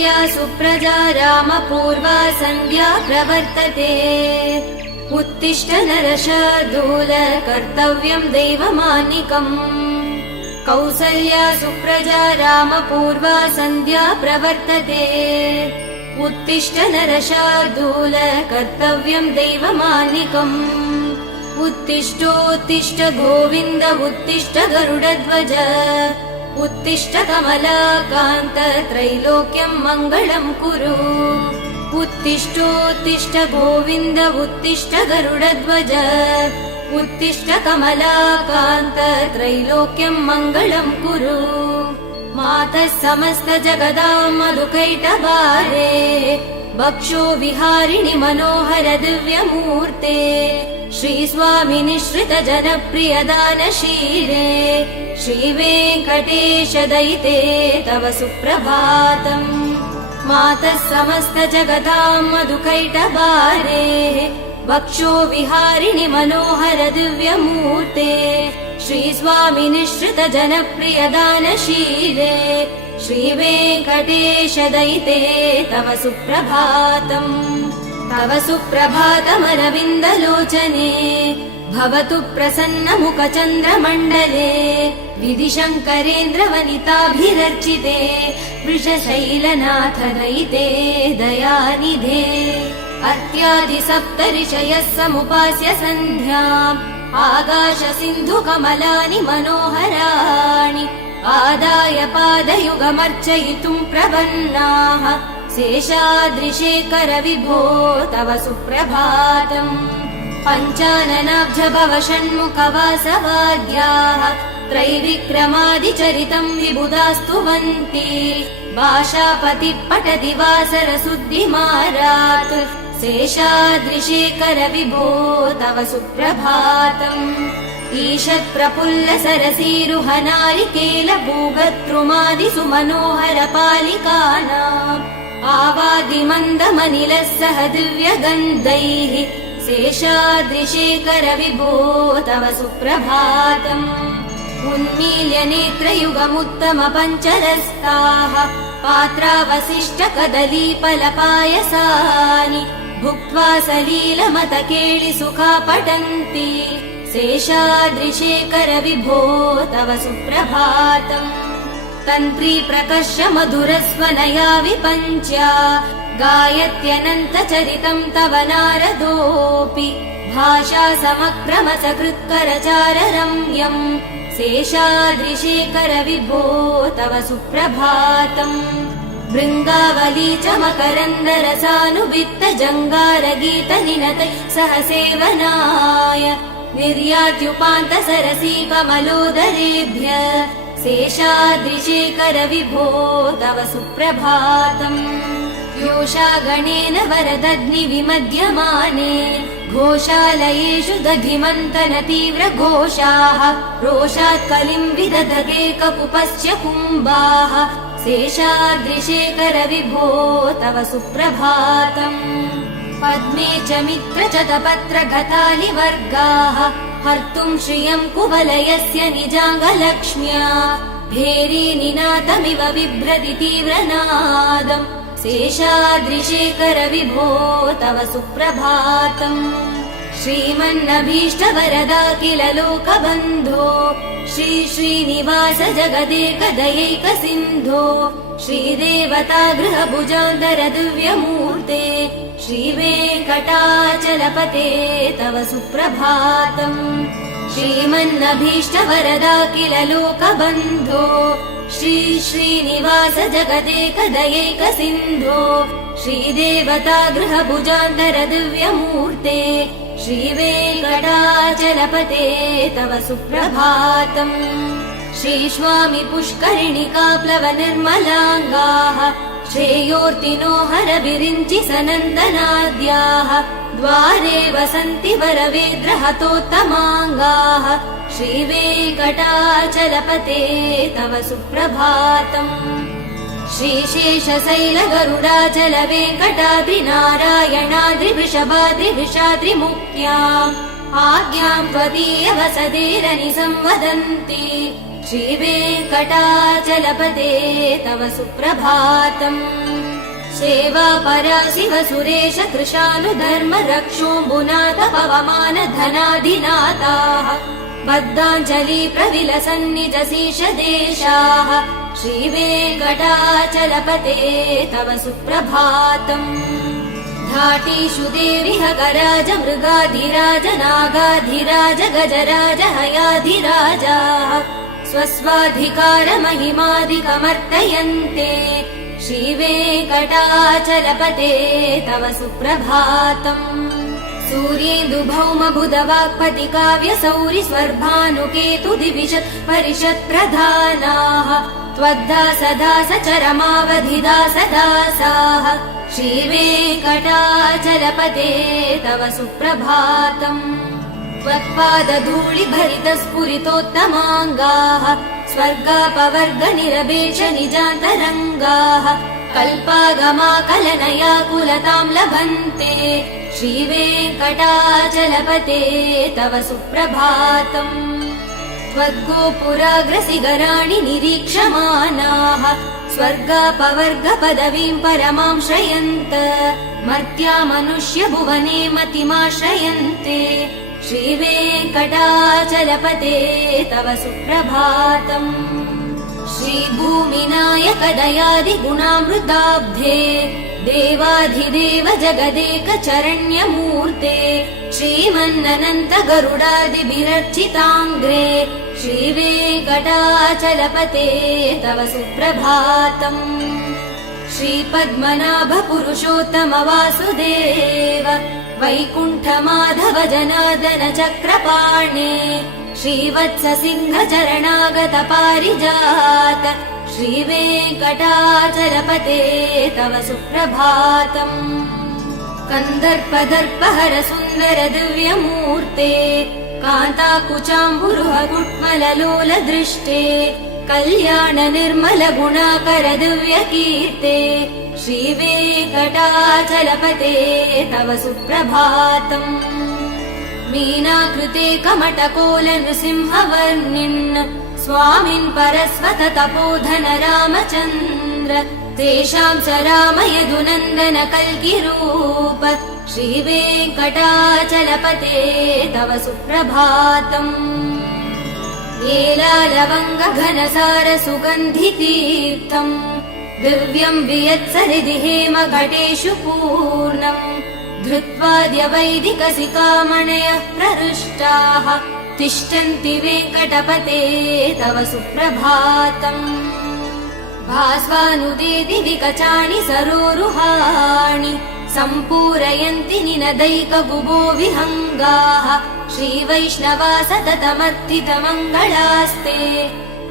कौसल्या सुप्रजा रामपूर्वा सन्ध्या प्रवर्तते उत्तिष्ठ नरशार्दूल कर्तव्यं दैवमानिकम् कौसल्या सुप्रजा रामपूर्वा सन्ध्या प्रवर्तते उत्तिष्ठ नरशार्दूल कर्तव्यं दैवमानिकम् उत्तिष्ठोत्तिष्ठ गोविन्द उत्तिष्ठ गरुडध्वज उत्तिष्ठ कमलाकान्त त्रैलोक्यं मङ्गलं कुरु उत्तिष्ठोत्तिष्ठ गोविन्द उत्तिष्ठ गरुडध्वज उत्तिष्ठ कमलाकान्त त्रैलोक्यं मङ्गलं कुरु मातः समस्त जगदां मधुकैटभारे वक्षो विहारिणि मनोहर दिव्यमूर्ते श्रीस्वामि निःश्रित जनप्रिय दानशीले श्रीवेङ्कटेश दयिते तव सुप्रभातम् मातः समस्त जगदां मधुकैटभारे वक्षो विहारिणि मनोहर दिव्यमूर्ते श्रीस्वामि निःश्रित जनप्रिय दानशीले श्रीवेङ्कटेश दयिते तव सुप्रभातम् तव सुप्रभातमरविन्दलोचने भवतु प्रसन्न मुखचन्द्रमण्डले विधिशङ्करेन्द्र वनिताभिरर्चिते वृषशैलनाथ दयिते दयानिधे अर्त्यादि सप्तऋषयः समुपास्य सन्ध्याम् आकाश सिन्धु कमलानि मनोहराणि आदाय पादयुगमर्चयितुम् प्रपन्नाः शेषाद्रिशेखर विभो तव सुप्रभातम् पञ्चाननाब्ज भव षण्मुखवासवाद्याः त्रैविक्रमादिचरितम् विबुधास्तुवन्ति भाषापतिः पठति वासरशुद्धिमारात् शेषाद्रिशेखर विभो तव सुप्रभातम् ईषत् प्रफुल्ल सरसीरुहनारिकेल भूगत्रुमादिसु मनोहर पालिकानाम् आवादिमन्दमनिलः सह दिव्यगन्धैः शेषाद्रिशेखर विभो तव सुप्रभातम् उन्मील्य नेत्रयुगमुत्तम पञ्चरस्ताः पात्रावशिष्ट कदलीफलपायसानि भुक्त्वा सलीलमत केळि सुखा पठन्ति शेषाद्रिशेखर विभो तव सुप्रभातम् तन्त्री प्रकर्ष मधुरस्वनया विपञ्च्या गायत्यनन्तचरितम् तव नारदोऽपि भाषा समक्रम सकृत्करचार रम्यम् शेषाद्रिशेखर विभो तव सुप्रभातम् भृङ्गावली च मकरन्दरसानुवित्त जङ्गारगीत निनतैः सह सेवनाय निर्यात्युपान्त सरसी कमलोदरेभ्य शेषाद्रिशेखर विभो तव सुप्रभातम् योषा गणेन वरदग्नि विमध्यमाने घोषालयेषु दधिमन्तन तीव्र घोषाः रोषात् कलिं विदधते ककुपश्च कुम्भाः शेषाद्रिशेखर विभो तव सुप्रभातम् पद्मे च मित्र च तपत्र गतालिवर्गाः हर्तुम् श्रियम् कुवलयस्य निजाङ्गलक्ष्म्या भेरी निनादमिव बिभ्रति तीव्रनादम् शेषाद्रिशेखर विभो तव सुप्रभातम् श्रीमन्नभीष्टवरदाखिल लोकबन्धो श्री श्रीनिवास जगदेक दयैक सिन्धो श्रीदेवता गृहभुजान्तर दिव्यमूर्ते श्रीवेङ्कटाचलपते तव सुप्रभातम् श्रीमन्नभीष्टवरदाखिल लोकबन्धो श्री श्रीनिवास जगदेक दयैक सिन्धो श्रीदेवता गृहभुजान्तर दिव्यमूर्ते श्रीवेङ्कटाचलपते तव सुप्रभातम् श्रीस्वामि पुष्करिणिकाप्लव निर्मलाङ्गाः श्रेयोर्तिनो हर विरिञ्चि सनन्दनाद्याः द्वारे वसन्ति वरवेद्रहतोत्तमाङ्गाः श्रीवेङ्कटाचलपते तव सुप्रभातम् श्रीशेषशैल गरुडाचल वेङ्कटाद्रिनारायणाद्रि वृषभाद्रि वृषाद्रिमुख्याम् आज्ञाम् त्वदीय वसदेरनि संवदन्ति श्रीवेङ्कटाचलपते तव सुप्रभातम्। सेवा परा शिव सुरेश कृशानुधर्म रक्षोऽम्बुनाथ पवमान धनाधिनाथाः बद्धाञ्जलि प्रविलसन्निजशीष देशाः श्रीवेङ्कटाचलपते तव सुप्रभातम् धाटीषु देविह गराज मृगाधिराज नागाधिराज गजराज हयाधिराजाः स्वस्वाधिकार महिमादिकमर्तयन्ते श्रीवेङ्कटाचलपते तव सुप्रभातम् सूर्येन्दुभौम बुधवाक्पति काव्य सौरि स्वर्भानुकेतु दिविशत् परिषत् प्रधानाः त्वद्दासदास चरमावधिदासदासाः श्रीवेङ्कटाचलपते तव सुप्रभातम् त्वत्पादधूलिभरित स्फुरितोत्तमाङ्गाः स्वर्गापवर्ग निरपेक्ष निजान्तरङ्गाः कल्पागमाकलनया कुलतां लभन्ते श्रीवेङ्कटाचलपते तव सुप्रभातम् त्वद्गोपुराग्रसिगराणि निरीक्षमाणाः स्वर्गापवर्ग पदवीं परमां श्रयन्त मर्त्या मनुष्य भुवने मतिमाश्रयन्ते श्रीवेङ्कटाचलपते तव सुप्रभातम् श्रीभूमिनायक दयादिगुणामृताब्धे देवाधिदेव जगदेक चरण्यमूर्ते श्रीमन्ननन्त गरुडादिभिरर्चिताङ्ग्रे श्रीवेङ्कटाचलपते तव सुप्रभातम् श्रीपद्मनाभ पुरुषोत्तम वासुदेव वैकुण्ठ माधव जनार्दन चक्रपाणे श्रीवत्स सिंह चरणागत पारिजात श्रीवेङ्कटाचलपते तव सुप्रभातम् कन्दर्पदर्पहर सुन्दर दिव्यमूर्ते कान्ताकुचाम्बुरुह कुट्मललोल दृष्टे कल्याण निर्मल गुणाकर दिव्यकीर्ते श्रीवेङ्कटाचलपते तव सुप्रभातम् मीनाकृते कमटकोल नृसिंहवर्णिन् स्वामिन् परस्वत तपोधन रामचन्द्र तेषां स राम यदुनन्दन कल्किरूप श्रीवेङ्कटाचलपते तव सुप्रभातम् एलालवङ्ग घनसार सुगन्धितीर्थम् दिव्यम् वियत्सरिदि हेम घटेषु पूर्णम् धृत्वाद्य वैदिकसिकामणयः प्रहृष्टाः तिष्ठन्ति वेङ्कटपते तव सुप्रभातम् भास्वानुदेति विकचानि सरोरुहाणि सम्पूरयन्ति निनदैकगुबो विहङ्गाः श्रीवैष्णवा सततमर्थितमङ्गलास्ते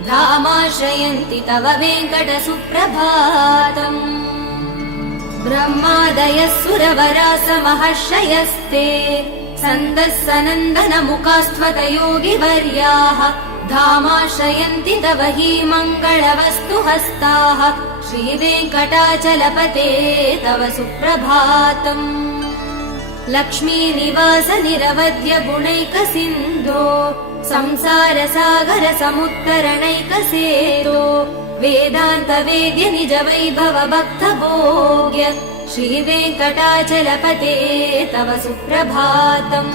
धामाश्रयन्ति तव वेङ्कट सुप्रभातम् ब्रह्मादयः सुरवरास महर्षयस्ते सन्दः सनन्दन मुखास्त्वत योगिवर्याः धामाश्रयन्ति तव हि मङ्गलवस्तु हस्ताः श्रीवेङ्कटाचलपते तव सुप्रभातम् लक्ष्मीनिवास निरवध्य गुणैक सिन्धो संसार सागर समुत्तरणैकसेतो वेदान्त वेद्य निज वैभव भक्त भोग्य श्रीवेङ्कटाचलपते तव सुप्रभातम्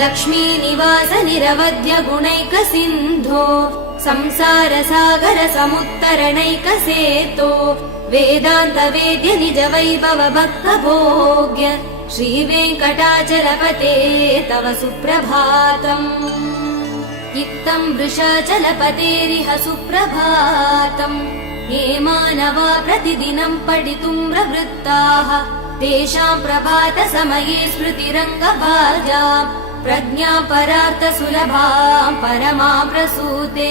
लक्ष्मीनिवास निरवध्य गुणैक सिन्धो संसार सागर समुत्तरणैकसेतो वेदान्त वेद्य निज वैभव भक्त भोग्य श्रीवेङ्कटाचलपते तव सुप्रभातम् इत्थम् वृषाचलपतेरिह सुप्रभातम् ये मानवा प्रतिदिनम् पठितुम् प्रवृत्ताः तेषाम् प्रभात समये स्मृतिरङ्गभाजा प्रज्ञा परार्थ सुलभाम् परमा प्रसूते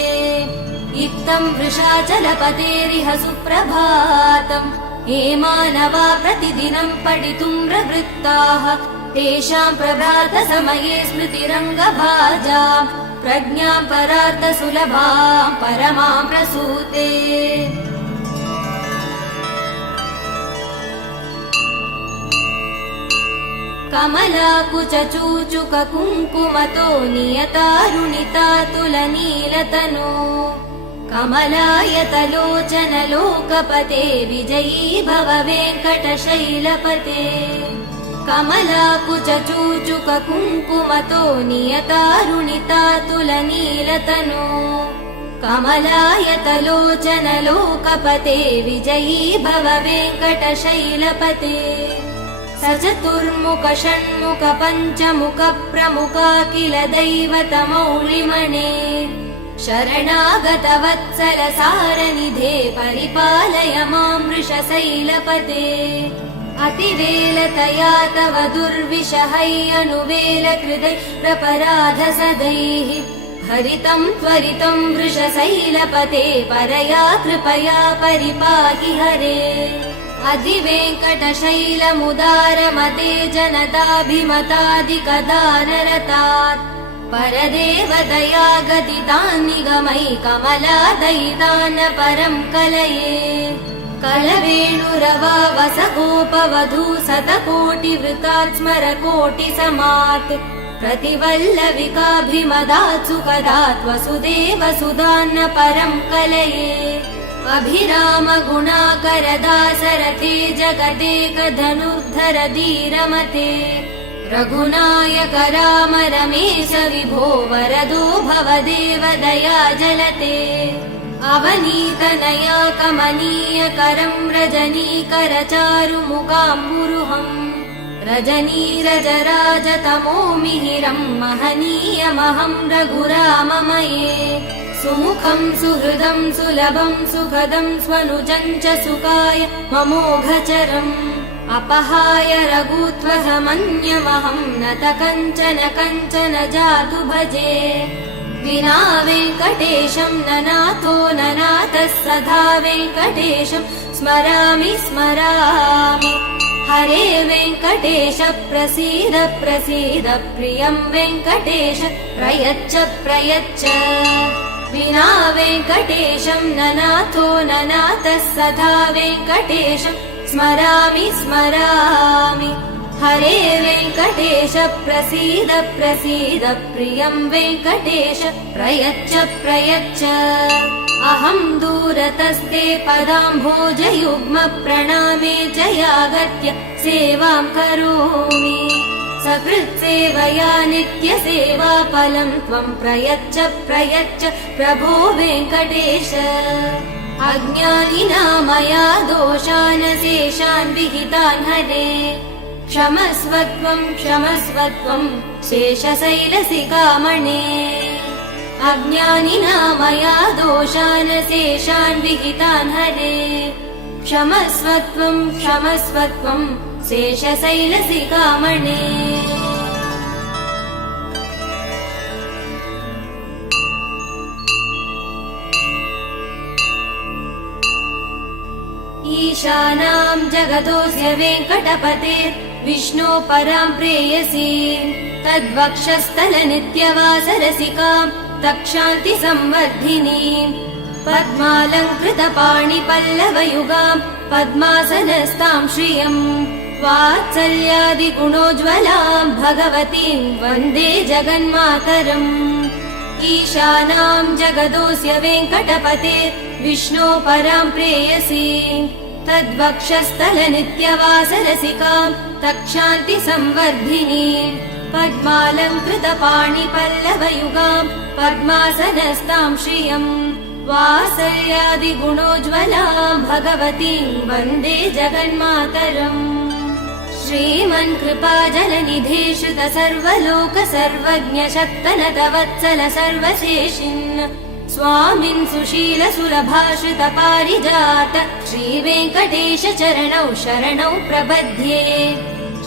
इत्थम् वृषाचलपतेरिह सुप्रभातम् ये मानवा प्रतिदिनम् पठितुम् प्रवृत्ताः तेषाम् प्रभात समये स्मृतिरङ्गभाजा प्रज्ञा परार्थ सुलभाम् परमा प्रसूते कमलायतलोचन लोकपते विजयी भव वेङ्कटशैलपते कमलाकुचूचुक कुङ्कुमतो नियतारुणितातुलनीलतनो कमलायतलोचन लोकपते विजयी भव वेङ्कटशैलपते स चतुर्मुख षण्मुख पञ्चमुख प्रमुखाखिल दैवतमौलिमणे शरणागत वत्सल सारनिधे परिपालय मां वृषशैलपते अतिवेलतया तव दुर्विषहै अनुवेल कृदै प्रपराध सदैः हरितं त्वरितं वृषशैलपते परया कृपया परिपाहि हरे अधिवेङ्कटशैलमुदारमते जनताभिमतादिकदानरतात् परदेवदया गदितान् निगमै कमलादयितान् परं कलये कलवेणुरवा वसगोपवधू शतकोटिवृतात् स्मरकोटिसमात् प्रतिवल्लविकाभिमदात् सुखदात् वसुदेवसुधान्न परं कलये अभिराम गुणाकर दासरथे जगदेकधनुर्धर धीरमते रघुनायक राम रमेश विभो वरदो भवदेव दया जलते अवनीतनया कमनीयकरं रजनीकर चारुमुखाम्बुरुहम् रजनीरजराजतमो मिहिरं महनीयमहं रघुराममये सुमुखं सुहृदं सुलभं सुखदं स्वनुजं च सुखाय ममोघचरम् अपहाय रघुत्वहमन्यमहं नत कञ्चन जातु भजे विना वेङ्कटेशं ननाथो ननाथः सदा वेङ्कटेशं स्मरामि स्मरामि हरे वेङ्कटेश प्रसीद प्रसीद प्रियं वेङ्कटेश प्रयच्छ प्रयच्छ विना वेङ्कटेशं ननाथो ननाथः सदा वेङ्कटेशं स्मरामि स्मरामि हरे वेङ्कटेश प्रसीद प्रसीद प्रियं वेङ्कटेश प्रयच्छ प्रयच्छ अहं दूरतस्ते पदाम्भोजयुग्म प्रणामे जयागत्य सेवां करोमि सकृत्सेवया नित्यसेवाफलं त्वं प्रयच्छ प्रयच्छ प्रभो वेङ्कटेश अज्ञानिना दोषान् शेषान् विहितान् हरे क्षमस्व त्वं शेषशैलशिखामणे अज्ञानिना दोषान् शेषान् विहितान् हरे क्षमस्व त्वं शेषशैलशिखामणे ईशानां जगतोऽस्य वेङ्कटपते विष्णो परां प्रेयसी तद्वक्षस्थल नित्यवासरसिकां तक्षान्ति संवर्धिनीं पद्मालङ्कृतपाणिपल्लवयुगां पद्मासनस्तां श्रियम् वात्सल्यादिगुणोज्ज्वलां भगवतीं वन्दे जगन्मातरम् ईशानां जगतोऽस्य वेङ्कटपते विष्णो परां प्रेयसी तद्वक्षस्थल नित्यवासरसिकां तक्षान्ति संवर्धिनीं पद्मालङ्कृतपाणिपल्लवयुगां पद्मासनस्तां श्रियम् वात्सल्यादिगुणोज्ज्वलां भगवतीं वन्दे जगन्मातरम् श्रीमन्कृपाजलनिधे श्रुत सर्वलोक सर्वज्ञ शक्तनत वत्सल सर्वशेषिन् स्वामिन् सुशील सुलभाश्रित पारिजात श्रीवेङ्कटेश चरणौ शरणौ प्रपद्ये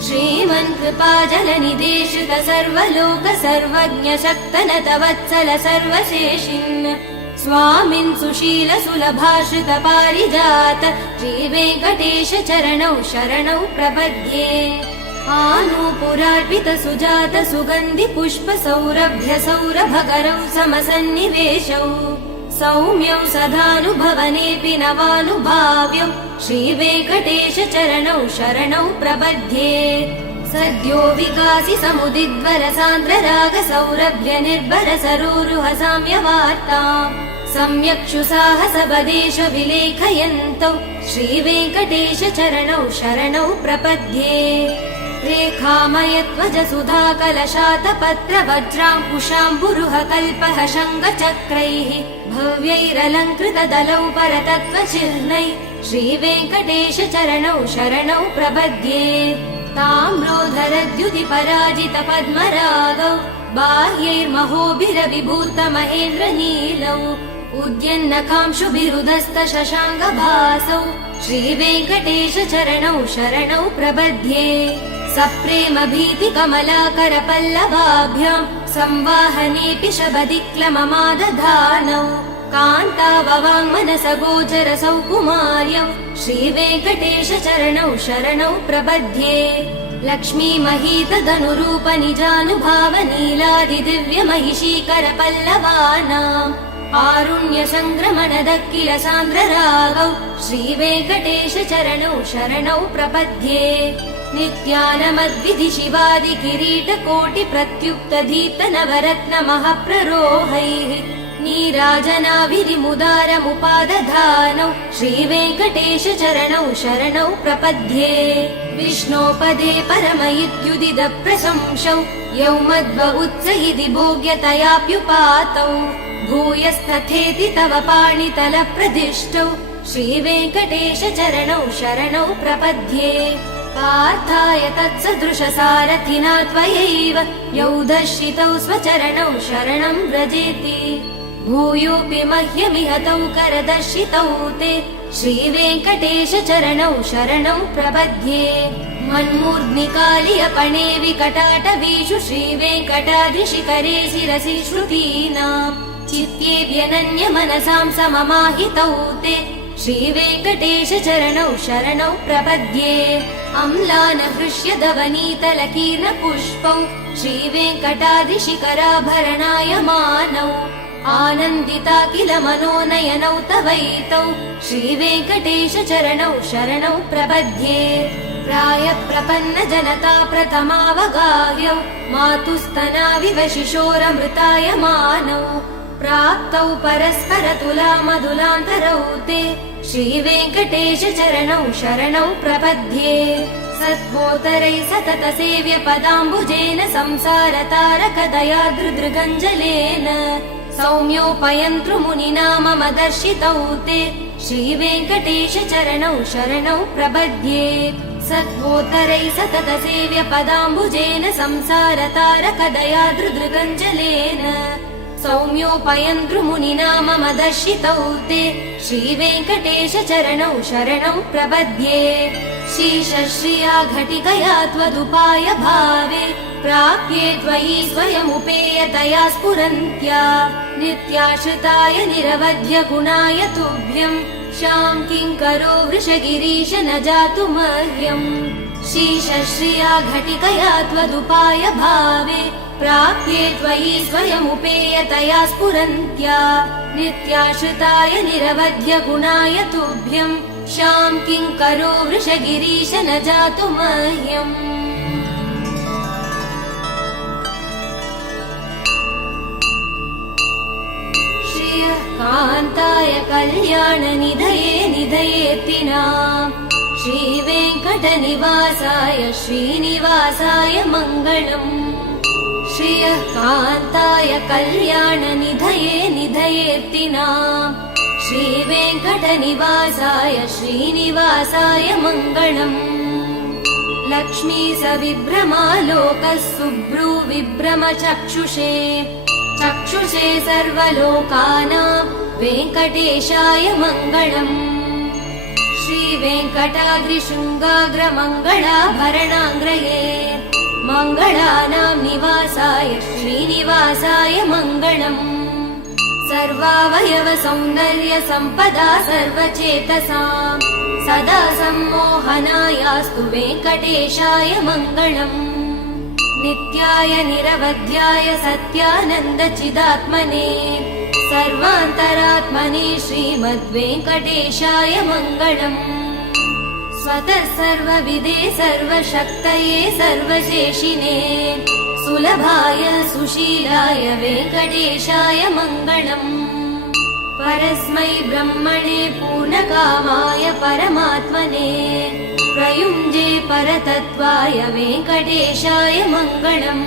श्रीमन्कृपाजलनिधे श्रुत सर्वलोक सर्वज्ञ शक्तनत वत्सल सर्वशेषिन् स्वामिन् सुशील सुलभाश्रित पारिजात श्रीवेङ्कटेश चरणौ शरणौ प्रपद्ये आनूपुरार्पित सुजात सुगन्धि पुष्प सौरभ्य सौरभकरौ समसन्निवेशौ सौम्यौ सदानुभवनेऽपि नवानुभाव्यौ श्रीवेङ्कटेश चरणौ शरणौ प्रपद्ये सद्यो विकासि समुदिद्वर सान्द्र राग सौरभ्य निर्भर सरोरुह साम्यवार्ताम् सम्यक्षु साहसवदेश विलेखयन्तौ श्रीवेङ्कटेश चरणौ शरणौ प्रपद्ये रेखामयध्वज सुधा कलशातपत्र वज्राङ्कुशाम्बुरुह कल्पः शङ्खचक्रैः भव्यैरलङ्कृत दलौ परतत्त्वचिह्नैः श्रीवेङ्कटेश चरणौ शरणौ प्रपद्ये ताम्रोधरद्युति पराजित पद्मरागौ बाह्यैर्महोभिरविभूत महेन्द्र नीलौ उद्यन्नकांशुभिरुधस्त शशाङ्कभासौ श्रीवेङ्कटेश चरणौ शरणौ प्रपद्ये सप्रेम भीति कमलाकर पल्लवाभ्याम् संवाहनेऽपि शबदिक्लममादधानौ कान्ताववाङ्मनस गोचर सौकुमार्यौ श्रीवेङ्कटेश चरणौ शरणौ प्रपद्ये लक्ष्मी महीतदनुरूप निजानुभाव नीलादिदिव्य महिषीकर पल्लवानाम् आरुण्य सङ्क्रमण दक्किल सान्द्र रागौ श्रीवेङ्कटेश चरणौ शरणौ प्रपद्ये नित्यानमद्विधि शिवादि किरीट कोटि प्रत्युक्त दीप्त नवरत्न महप्ररोहैः नीराजनाभिरिमुदारमुपादधानौ श्रीवेङ्कटेश चरणौ शरणौ प्रपद्ये विष्णोपदे परम इत्युदित प्रशंसौ यौ मध्व उत्सहिति भोग्यतयाप्युपातौ भूयस्तथेति तव पाणितल प्रदिष्टौ श्रीवेङ्कटेश चरणौ शरणौ प्रपद्ये पार्थाय तत्सदृश सारथिना त्वयैव यौ दर्शितौ स्वचरणौ शरणं व्रजेति भूयोऽपि मह्यमिहतौ करदर्शितौ ते श्रीवेङ्कटेश चरणौ शरणौ प्रपद्ये मन्मूर्ध्निकालियपणे विकटाटवीषु श्रीवेङ्कटाद्रिशिखरे शिरसि श्रुतीनाम् चित्तेऽप्यनन्य मनसां सममाहितौ ते श्रीवेङ्कटेश चरणौ शरणौ प्रपद्ये अम्लान हृष्यदवनीतलकीर्न पुष्पौ श्रीवेङ्कटाद्रिशिखराभरणायमानौ आनन्दिता किल मनोनयनौ तवैतौ श्रीवेङ्कटेश चरणौ शरणौ प्रपद्ये प्रायप्रपन्न जनता प्रथमावगाह्यौ मातुस्तनाविव शिशोरमृतायमानौ प्राप्तौ परस्पर तुला मधुलान्तरौ ते श्रीवेङ्कटेश चरणौ शरणौ प्रपद्ये सद्गोतरै सतत सेव्य पदाम्बुजेन संसारतारकदया दृदृगञ्जलेन सौम्योपयन्तृमुनिना मम दर्शितौ ते श्रीवेङ्कटेश चरणौ शरणौ प्रपद्ये सद्गोतरै सतत सेव्य पदाम्बुजेन संसारतारकदया दृदृगञ्जलेन सौम्योपयन्तृमुनिना मम दर्शितौ ते श्रीवेङ्कटेश चरणौ शरणौ प्रपद्ये शीशश्रिया घटिकया त्वदुपाय भावे प्राप्ये त्वयि स्वयमुपेयतया स्फुरन्त्या नित्याश्रिताय निरवध्य गुणाय तुभ्यम् शां किङ्करो वृषगिरीश न जातु मह्यम् शीशश्रिया घटिकया त्वदुपाय भावे प्राप्ये त्वयि स्वयमुपेयतया स्फुरन्त्या नित्याश्रिताय निरवध्य गुणाय तुभ्यम् शां किङ्करो वृषगिरीश न जातु मह्यम् श्रियः कान्ताय कल्याणनिधये निधयेत्तिनाम् श्रीवेङ्कटनिवासाय श्रीनिवासाय मङ्गलम् श्रियः कान्ताय कल्याणनिधये निधयेत्तिनाम् श्रीवेङ्कटनिवासाय श्रीनिवासाय मङ्गलम् लक्ष्मी सविभ्रमालोकः सुभ्रू विभ्रम चक्षुषे चक्षुषे सर्वलोकानां वेङ्कटेशाय मङ्गलम् श्रीवेङ्कटाद्रिशृङ्गाग्रमङ्गलाभरणाङ्ग्रये मङ्गलानां निवासाय श्रीनिवासाय मङ्गलम् सर्वावयव सौन्दर्य सम्पदा सर्वचेतसां सदा सम्मोहनायास्तु वेङ्कटेशाय मङ्गलम् नित्याय निरवध्याय सत्यानन्द चिदात्मने सर्वान्तरात्मने श्रीमद्वेङ्कटेशाय मङ्गलम् स्वतः सर्वविदे सर्वशक्तये सर्वशेषिने सुलभाय सुशीलाय वेङ्कटेशाय मङ्गलम् परस्मै ब्रह्मणे पूर्णकामाय परमात्मने प्रयुञ्जे परतत्त्वाय वेङ्कटेशाय मङ्गलम्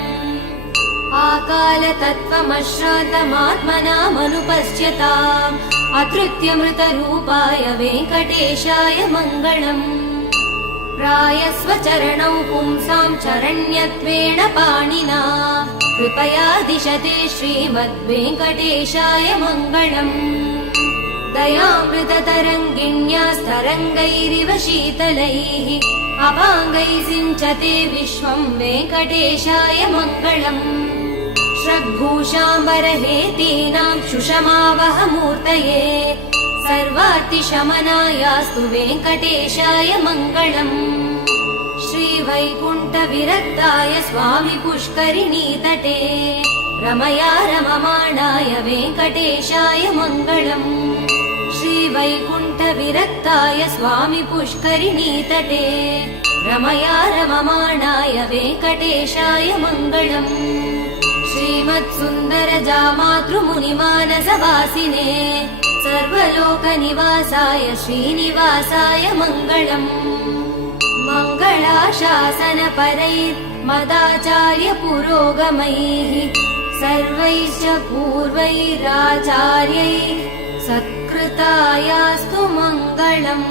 आकालतत्त्वमश्रान्तमात्मनामनुपश्यताम् अतृत्यमृतरूपाय वेङ्कटेशाय मङ्गलम् प्रायस्वचरणौ पुंसां चरण्यत्वेन पाणिना कृपया दिशते श्रीमद्वेङ्कटेशाय मङ्गलम् दयामृततरङ्गिण्यास्तरङ्गैरिव शीतलैः अपाङ्गैः सिञ्चते विश्वं वेङ्कटेशाय मङ्गलम् श्रग्भूषाम्बरहेतीनां सुषमावहमूर्तये सर्वार्तिशमनायास्तु वेङ्कटेशाय मङ्गलम् श्रीवैकुण्ठविरक्ताय स्वामि पुष्करिणीतटे रमया रममाणाय वेङ्कटेशाय मङ्गलम् श्रीवैकुण्ठविरक्ताय स्वामि पुष्करिणीतटे रमया रममाणाय वेङ्कटेशाय मङ्गलम् श्रीमत्सुन्दरजामातृमुनिमानसवासिने सर्वलोकनिवासाय श्रीनिवासाय मङ्गलम् मङ्गलाशासनपरैर्मदाचार्यपुरोगमैः सर्वैश्च पूर्वैराचार्यैः सत्कृतायास्तु मङ्गलम्।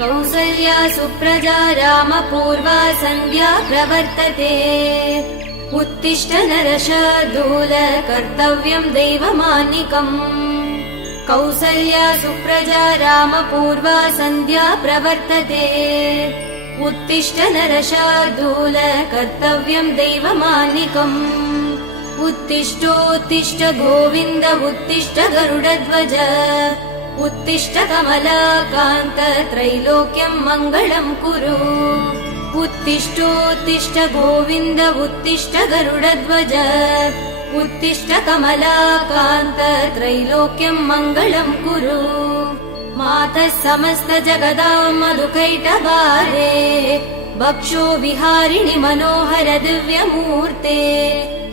कौसल्या सुप्रजा रामपूर्वा सन्ध्या प्रवर्तते उत्तिष्ठ नरशार्दूल कर्तव्यं दैवमान्निकम् कौसल्या सुप्रजा रामपूर्वा सन्ध्या प्रवर्तते उत्तिष्ठ नरशार्दूल कर्तव्यं दैवमान्निकम् उत्तिष्ठोत्तिष्ठ गोविन्द उत्तिष्ठ गरुडध्वज उत्तिष्ठ कमलाकान्त त्रैलोक्यं मङ्गलं कुरु उत्तिष्ठोत्तिष्ठ गोविन्द उत्तिष्ठ गरुडध्वज उत्तिष्ठ कमलाकान्त त्रैलोक्यं मङ्गलं कुरु मातः समस्त जगदां मधुकैटभारे भक्षो विहारिणि मनोहर दिव्यमूर्ते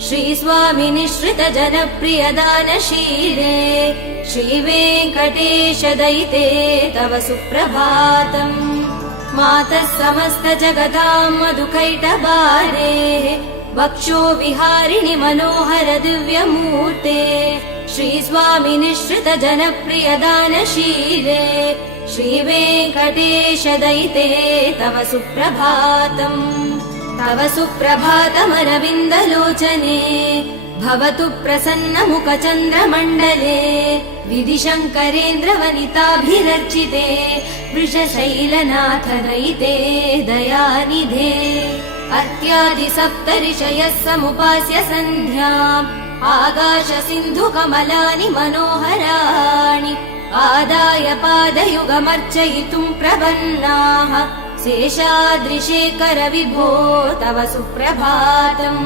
श्रीस्वामि निःश्रित जनप्रिय दानशीले श्रीवेङ्कटेश दयिते तव सुप्रभातम् मातः समस्त जगदां मधुकैटभारे भक्षो विहारिणि मनोहर दिव्यमूर्ते श्रीस्वामि निःश्रित जनप्रिय दानशीले श्रीवेङ्कटेश दयिते तव सुप्रभातम् तव सुप्रभातमरविन्दलोचने भवतु प्रसन्नमुखचन्द्रमण्डले विधिशङ्करेन्द्र वनिताभिरर्चिते वृषशैलनाथ दयिते दयानिधे अर्त्यादि सप्तऋषयः समुपास्य सन्ध्याम् आकाश सिन्धु कमलानि मनोहराणि आदाय पादयुगमर्चयितुम् प्रपन्नाः शेषाद्रिशेखर विभो तव सुप्रभातम्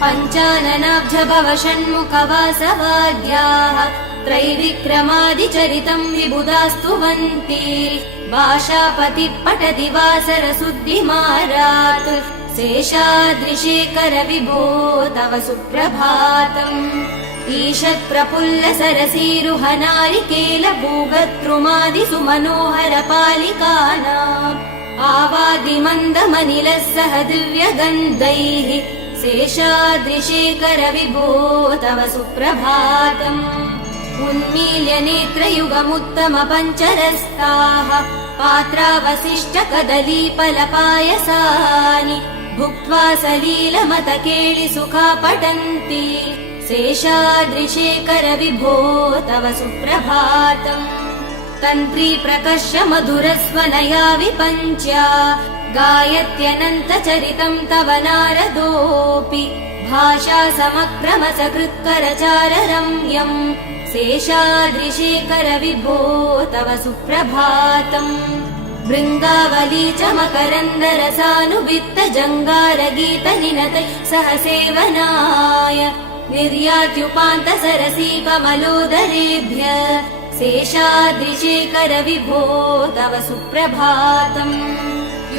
पञ्चाननाब्ज भव षण्मुखवासवाद्याः त्रैविक्रमादिचरितम् विबुधास्तुवन्ति भाषापतिः पठति वासरशुद्धिमारात् शेषाद्रिशेखर विभो तव सुप्रभातम् ईषत् प्रफुल्ल सरसीरुहनारिकेल भूगत्रुमादिसु मनोहर पालिकानाम् आवादिमन्दमनिलः सह दिव्यगन्धैः शेषाद्रिशेखर विभो तव सुप्रभातम् उन्मील्य नेत्रयुगमुत्तम पञ्चरस्ताः पात्रावशिष्ट कदलीफलपायसानि भुक्त्वा सलीलमतकेळि सुखा पठन्ति शेषाद्रिशेखर विभो तव सुप्रभातम् तन्त्री प्रकर्ष मधुरस्वनया विपञ्च्या गायत्यनन्तचरितम् तव नारदोऽपि भाषा समक्रम सकृत्करचार रम्यम् शेषाद्रिशेखर विभो तव सुप्रभातम् भृङ्गावली च मकरन्दरसानुवित्तजङ्गारगीतनिनतैः सह सेवनाय निर्यात्युपान्तसरसी कमलोदरेभ्य शेषाद्रिशेखर विभो तव सुप्रभातम्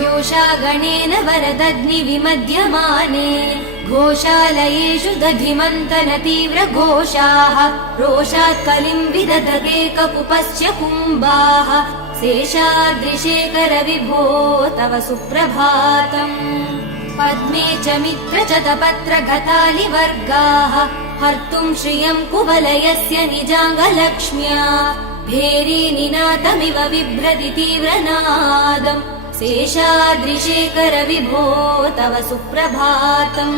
योषा गणेन वरदग्निविमध्यमाने घोषालयेषु दधिमन्तन तीव्र घोषाः रोषात् कलिं विदधते कपुपश्च कुम्भाः शेषाद्रिशेखर विभो तव सुप्रभातम् पद्मे च मित्र च तपत्रघतालिवर्गाः हर्तुं श्रियं कुवलयस्य निजाङ्गलक्ष्म्या भेरीनिनादमिव बिभ्रति तीव्रनादम् शेषाद्रिशेखर विभो तव सुप्रभातम्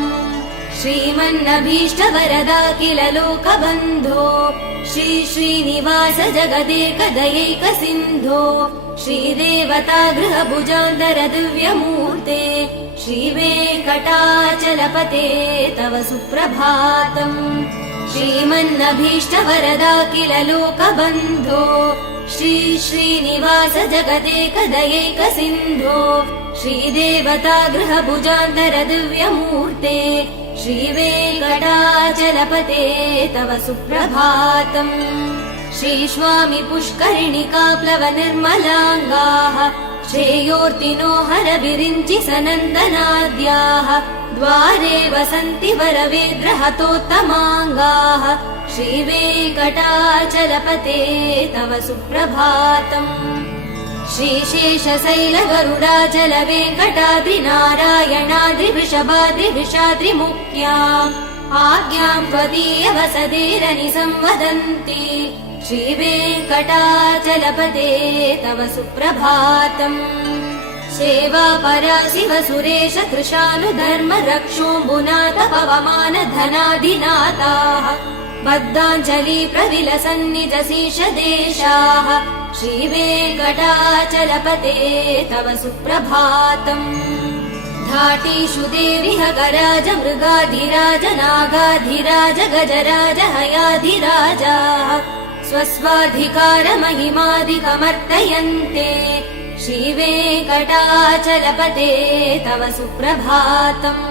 श्रीमन्नभीष्टवरदा किल लोकबन्धो श्री श्रीनिवास जगदेकदयैक सिन्धो श्रीदेवता गृहभुजान्तर दिव्यमूर्ते श्रीवेङ्कटाचलपते तव सुप्रभातम् श्रीमन्नभीष्टवरदा किल लोकबन्धो श्री श्रीनिवास जगदेकदयैक सिन्धो श्रीदेवता गृहभुजान्तर दिव्यमूर्ते श्रीवेङ्कटाचलपते तव सुप्रभातम् श्रीस्वामि पुष्करिणिकाप्लव निर्मलाङ्गाः श्रेयोर्तिनो हर विरिञ्चि सनन्दनाद्याः द्वारे वसन्ति वरवेद्रहतोत्तमाङ्गाः श्रीवेङ्कटाचलपते तव सुप्रभातम् श्रीशेषशैलगरुडाचल वेङ्कटाद्रिनारायणाद्रिवृषभाद्रिविषाद्रिमुख्याम् आज्ञां त्वदीय वसदेरनि संवदन्ति श्रीवेङ्कटाचलपते तव सुप्रभातम् सेवापरा शिव सुरेश कृशानुधर्म रक्षोऽम्बुनाथ पवमान धनाधिनाथाः बद्धाञ्जलि प्रविलसन्निज शीर्षदेशाः श्रीवेङ्कटाचलपते तव सुप्रभातम् धाटीषु देविह गराज मृगाधिराज नागाधिराज गजराज हयाधिराजाः स्वस्वाधिकार महिमादिकमर्तयन्ते श्रीवेङ्कटाचलपते तव सुप्रभातम्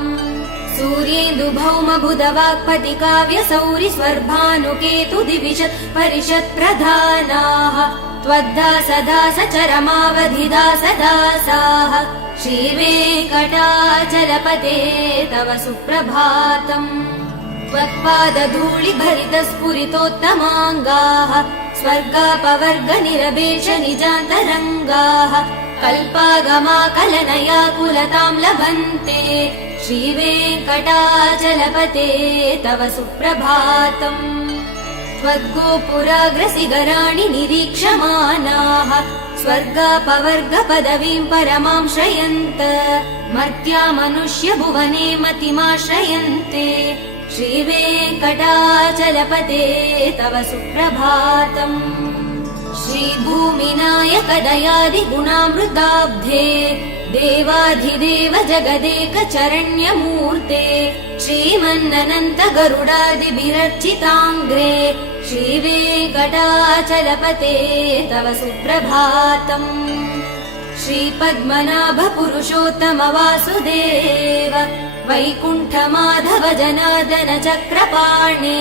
सूर्येन्दुभौम बुधवाक्पति काव्य सौरि स्वर्भानुकेतु दिविशत् परिषत् प्रधानाः त्वद्दासदास चरमावधिदासदासाः श्रीवेङ्कटाचलपते तव सुप्रभातम् त्वत्पादधूलिभरित स्फुरितोत्तमाङ्गाः स्वर्गापवर्ग निरपेक्ष निजान्तरङ्गाः कल्पागमाकलनया कुलतां लभन्ते श्रीवेङ्कटाचलपते तव सुप्रभातम् त्वद्गोपुराग्रसिगराणि निरीक्षमाणाः स्वर्गापवर्ग पदवीं परमां श्रयन्त मर्त्या मनुष्य भुवने मतिमाश्रयन्ते श्रीवेङ्कटाचलपते तव सुप्रभातम् श्रीभूमिनायक दयादिगुणामृताब्धे देवाधिदेव जगदेक चरण्यमूर्ते श्रीमन्ननन्त गरुडादिभिरर्चिताङ्ग्रे श्रीवेङ्कटाचलपते तव सुप्रभातम् श्रीपद्मनाभ पुरुषोत्तम वासुदेव वैकुण्ठ माधव जनार्दन चक्रपाणे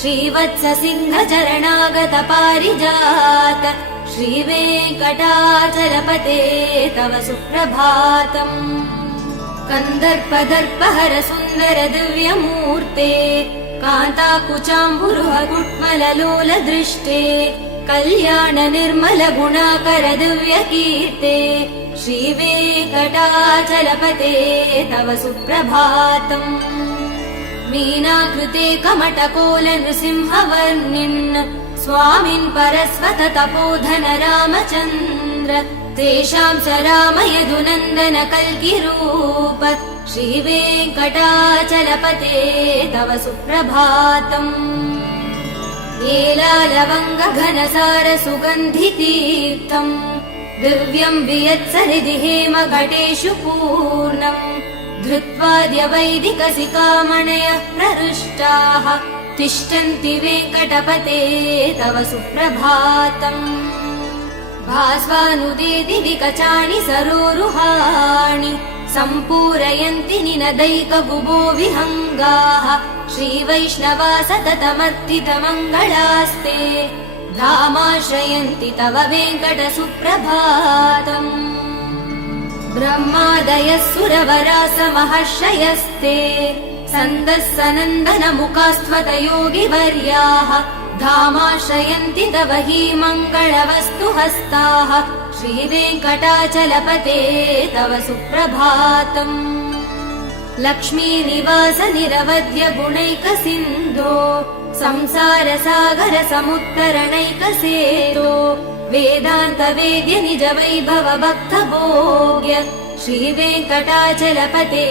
श्रीवत्स सिंह चरणागत पारिजात श्रीवेङ्कटाचलपते तव सुप्रभातम् कन्दर्पदर्पहर सुन्दर दिव्यमूर्ते कान्ताकुचाम्बुरुह कुट्मललोल दृष्टे कल्याण निर्मल गुणाकर दिव्यकीर्ते श्रीवेङ्कटाचलपते तव सुप्रभातम् मीनाकृते कमटकोल नृसिंहवर्णिन् स्वामिन् परस्वत तपोधन रामचन्द्र तेषां स राम यदुनन्दन कल्किरूप श्रीवेङ्कटाचलपते तव सुप्रभातम् येलालवङ्ग घनसार सुगन्धितीर्थम् दिव्यम् वियत्सरिदि हेम घटेषु पूर्णम् धृत्वाद्य वैदिकसिकामणयः प्रहृष्टाः तिष्ठन्ति वेङ्कटपते तव सुप्रभातम् भास्वानुदेति विकचानि सरोरुहाणि सम्पूरयन्ति निनदैकबुभो विहङ्गाः श्रीवैष्णवा सततमर्थितमङ्गलास्ते धामाश्रयन्ति तव वेङ्कटसुप्रभातम् ब्रह्मादयः सुरवरा समहर्षयस्ते सन्दः सनन्दनमुखास्त्वतयोगिवर्याः धामाश्रयन्ति तव हि मङ्गलवस्तुहस्ताः श्रीवेङ्कटाचलपते तव सुप्रभातम् लक्ष्मीनिवास निरवध्य गुणैकसिन्धो संसारसागर समुत्तरणैकसेतो वेदान्तवेद्य निज वैभव भक्तभोग्य श्रीवेङ्कटाचलपते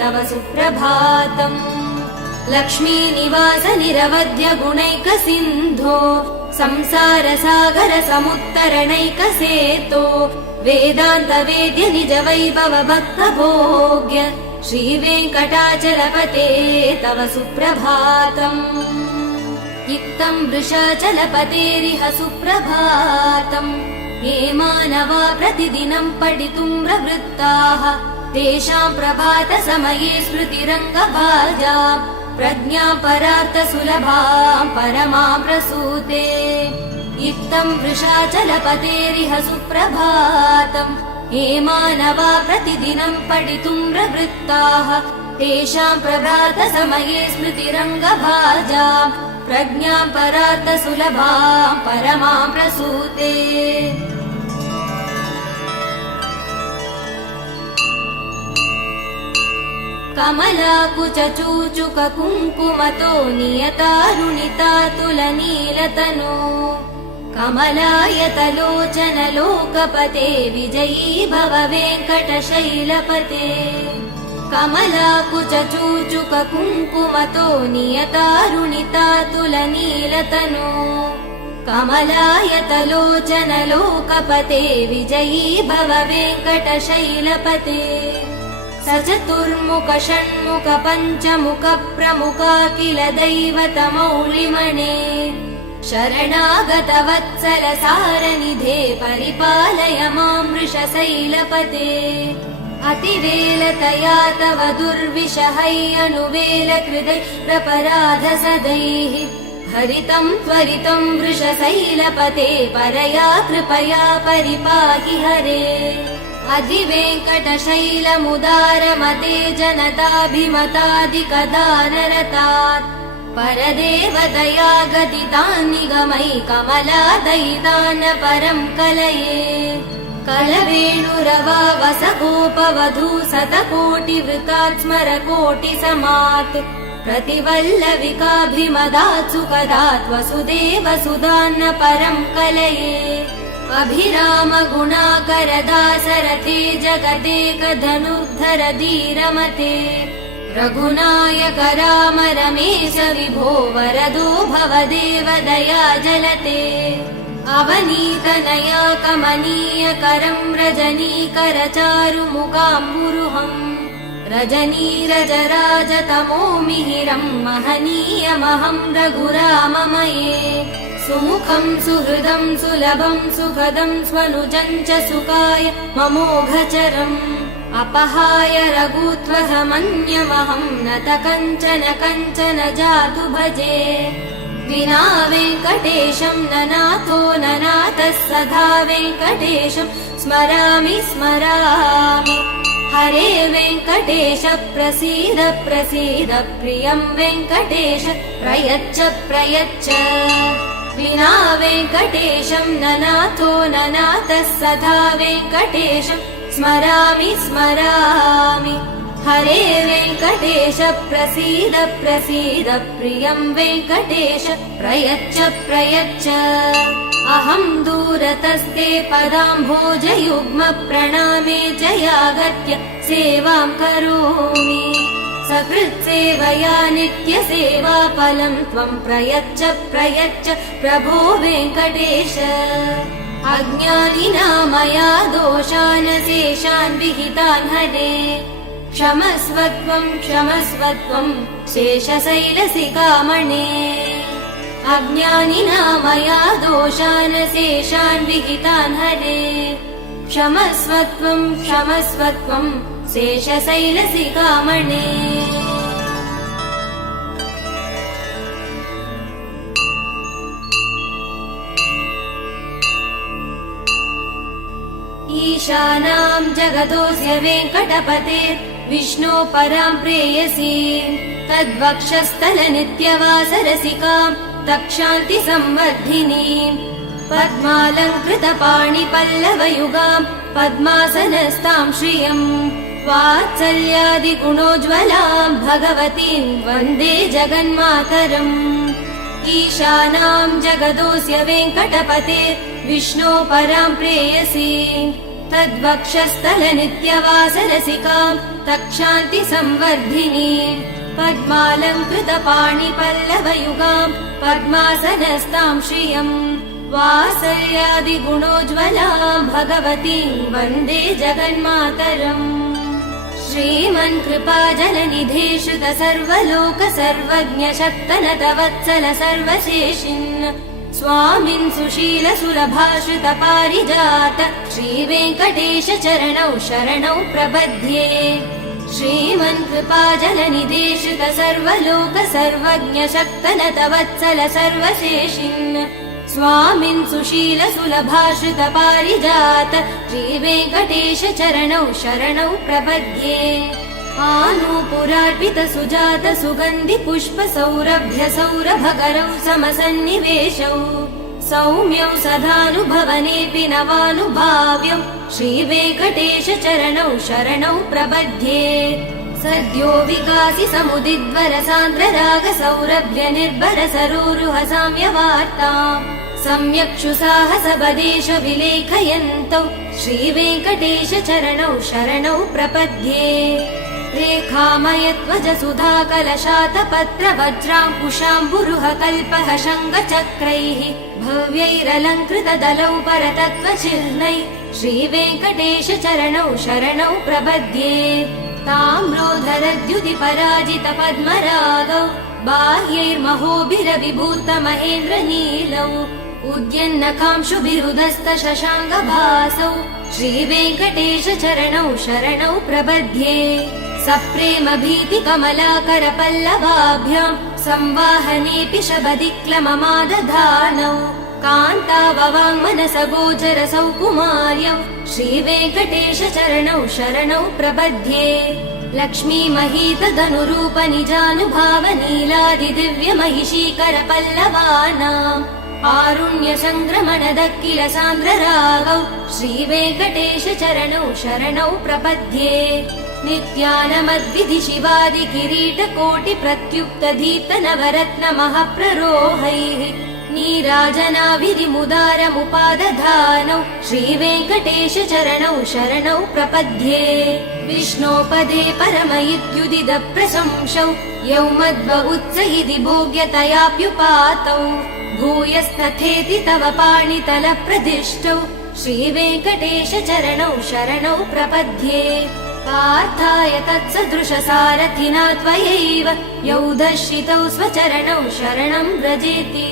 तव सुप्रभातम् लक्ष्मीनिवास निरवध्य गुणैकसिन्धो संसारसागर समुत्तरणैकसेतो वेदान्तवेद्य निज वैभव भक्तभोग्य श्रीवेङ्कटाचलपते तव सुप्रभातम् इत्थम् वृषाचलपतेरिह सुप्रभातम् ये मानवा प्रतिदिनम् पठितुम् प्रवृत्ताः तेषाम् प्रभातसमये स्मृतिरङ्गभाजाम् प्रज्ञाम् परार्थसुलभाम् परमाम् प्रसूते इत्थम् वृषाचलपतेरिह सुप्रभातम् ये मानवा प्रतिदिनम् पठितुम् प्रवृत्ताः तेषाम् प्रभातसमये स्मृतिरङ्गभाजाम् प्रज्ञाम् परार्थसुलभाम् परमाम् प्रसूते कमलाकुचूचुक कुङ्कुमतो नियतारुणितातुलनीलतनो कमलायतलोचन लोकपते विजयी भव वेङ्कटशैलपते कमलाकुचूचुक कुङ्कुमतो नियतारुणितातुलनीलतनो कमलायतलोचन लोकपते विजयी भव वेङ्कटशैलपते स चतुर्मुख षण्मुख पञ्चमुख प्रमुखाखिल दैवतमौलिमणे शरणागत वत्सल सारनिधे परिपालय मां वृषशैलपते अतिवेलतया तव दुर्विषहै अनुवेल कृदै प्रपराध सदैः हरितं त्वरितं वृषशैलपते परया कृपया परिपाहि हरे अधिवेङ्कटशैलमुदारमते जनताभिमतादिकदानरतात् परदेवतया गदितान् निगमै कमलादयितान् परं कलये कलवेणुरवा वसगोपवधू शतकोटिवृतात् स्मरकोटिसमात् प्रतिवल्लविकाभिमदात् सुखदात् वसुदेव सुधान्न परं कलये अभिराम गुणाकर दासरथे जगदेकधनुर्धर धीरमते रघुनायक राम रमेश विभो वरदो भवदेव दया जलते अवनीतनया कमनीय करं रजनीकर चारुमुखाम्बुरुहम् रजनीरजराजतमो मिहिरं महनीयमहं रघुराममये सुमुखं सुहृदं सुलभं सुखदं स्वनुजं च सुखाय ममोघचरम् अपहाय रघुत्वहमन्यमहं नत कञ्चन जातु भजे विना वेङ्कटेशं ननाथो ननाथः सदा वेङ्कटेशं स्मरामि स्मरामि हरे वेङ्कटेश प्रसीद प्रसीद प्रियं वेङ्कटेश प्रयच्छ प्रयच्छ विना वेङ्कटेशं ननाथो ननाथः सदा वेङ्कटेशं स्मरामि स्मरामि हरे वेङ्कटेश प्रसीद प्रसीद प्रियं वेङ्कटेश प्रयच्छ प्रयच्छ अहं दूरतस्ते पदाम्भोजयुग्म प्रणामे जयागत्य सेवां करोमि सकृत्सेवया नित्यसेवाफलं त्वं प्रयच्छ प्रयच्छ प्रभो वेङ्कटेश अज्ञानिना दोषान् शेषान् विहितान् हरे क्षमस्व त्वं शेषशैलसिकामणे अज्ञानिना मया दोषान् शेषान् विहितान् हरे क्षमस्वत्वं क्षमस्वत्वं शेषशैलशिखामणे ईशानां जगतोऽस्य वेङ्कटपतेर् विष्णो परां प्रेयसी तद्वक्षस्थलनित्यवासरसिकां तक्षान्ति संवर्धिनीं पद्मालङ्कृतपाणिपल्लवयुगां पद्मासनस्तां श्रियम् वात्सल्यादिगुणोज्ज्वलां भगवतीं वन्दे जगन्मातरम् ईशानां जगतोऽस्य वेङ्कटपतेर् विष्णो परां प्रेयसी तद्वक्षस्थलनित्यवासरसिकां तक्षान्ति संवर्धिनीं पद्मालङ्कृतपाणिपल्लवयुगां पद्मासनस्तां श्रियम् वात्सल्यादिगुणोज्ज्वलां भगवतीं वन्दे जगन्मातरम् श्रीमन्कृपाजलनिधे श्रुत सर्वलोक सर्वज्ञ शक्तनत वत्सल सर्वशेषिन् स्वामिन् सुशील सुलभाश्रित पारिजात श्रीवेङ्कटेश चरणौ शरणौ प्रपद्ये श्रीमन्कृपाजलनिधे श्रुत सर्वलोक सर्वज्ञ शक्तनत वत्सल सर्वशेषिन् स्वामिन् सुशील सुलभाश्रित पारिजात श्रीवेङ्कटेश चरणौ शरणौ प्रपद्ये आनूपुरार्पित सुजात सुगन्धि पुष्प सौरभ्य सौरभकरौ समसन्निवेशौ सौम्यौ सदानुभवनेऽपि नवानुभाव्यौ श्रीवेङ्कटेश चरणौ शरणौ प्रपद्ये सद्यो विकासि समुदिद्वर सान्द्र राग सौरभ्य निर्भर सरोरुह साम्यवार्ताम् सम्यक्षु साहस बदेश विलेखयन्तौ श्रीवेङ्कटेश चरणौ शरणौ प्रपद्ये रेखामयध्वज सुधा कलशातपत्र वज्राङ्कुशाम्बुरुह कल्पः शङ्खचक्रैः भव्यैरलङ्कृत दलौ परतत्त्वचिह्नैः श्रीवेङ्कटेश चरणौ शरणौ प्रपद्ये ताम्रोधरद्युति पराजित पद्मरागौ बाह्यैर्महोभिरविभूत महेन्द्र नीलौ उद्यन्नकांशुभिरुदस्त शशाङ्गभासौ श्रीवेङ्कटेश चरणौ शरणौ प्रपद्ये सप्रेम भीति कमलाकर पल्लवाभ्यां संवाहनेऽपि शबदिक्लममादधानौ कान्ताववाङ्मनस गोचर सौकुमार्यौ श्रीवेङ्कटेश चरणौ शरणौ प्रपद्ये लक्ष्मी महीतदनुरूप निजानुभाव नीलादिदिव्य महिषीकर पल्लवानाम् आरुण्य सङ्क्रमण दक्किल सान्द्र रागौ श्रीवेङ्कटेश चरणौ शरणौ प्रपद्ये नित्यानमद्विधि शिवादि किरीट कोटि प्रत्युक्त दीप्त नवरत्न महप्ररोहैः नीराजनाभिधि मुदारमुपादधानौ श्रीवेङ्कटेश चरणौ शरणौ प्रपद्ये विष्णोपदे परम इत्युदित प्रशंसौ यौ मध्व उत्सहिति भोग्यतयाप्युपातौ भूयस्तथेति तव पाणितल प्रदिष्टौ श्रीवेङ्कटेश चरणौ शरणौ प्रपद्ये पार्थाय तत्सदृश सारथिना त्वयैव यौ दर्शितौ स्वचरणौ शरणं व्रजेति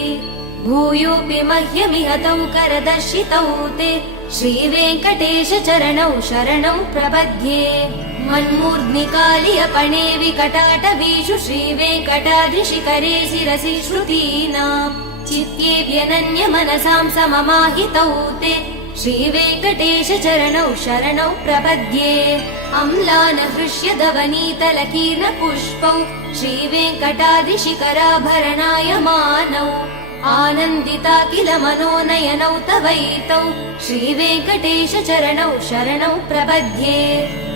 भूयोऽपि मह्यमिह तौ करदर्शितौ ते श्रीवेङ्कटेश चरणौ शरणौ प्रपद्ये मन्मूर्ध्निकालियपणे विकटाटवीषु श्रीवेङ्कटाद्रिशिखरे शिरसि श्रुतीनाम् चित्तेऽप्यनन्य मनसां सममाहितौ ते श्रीवेङ्कटेश चरणौ शरणौ प्रपद्ये अम्लान हृष्यदवनीतलकीर्न पुष्पौ श्रीवेङ्कटाद्रिशिखराभरणायमानौ आनन्दिता किल मनोनयनौ तवैतौ श्रीवेङ्कटेश चरणौ शरणौ प्रपद्ये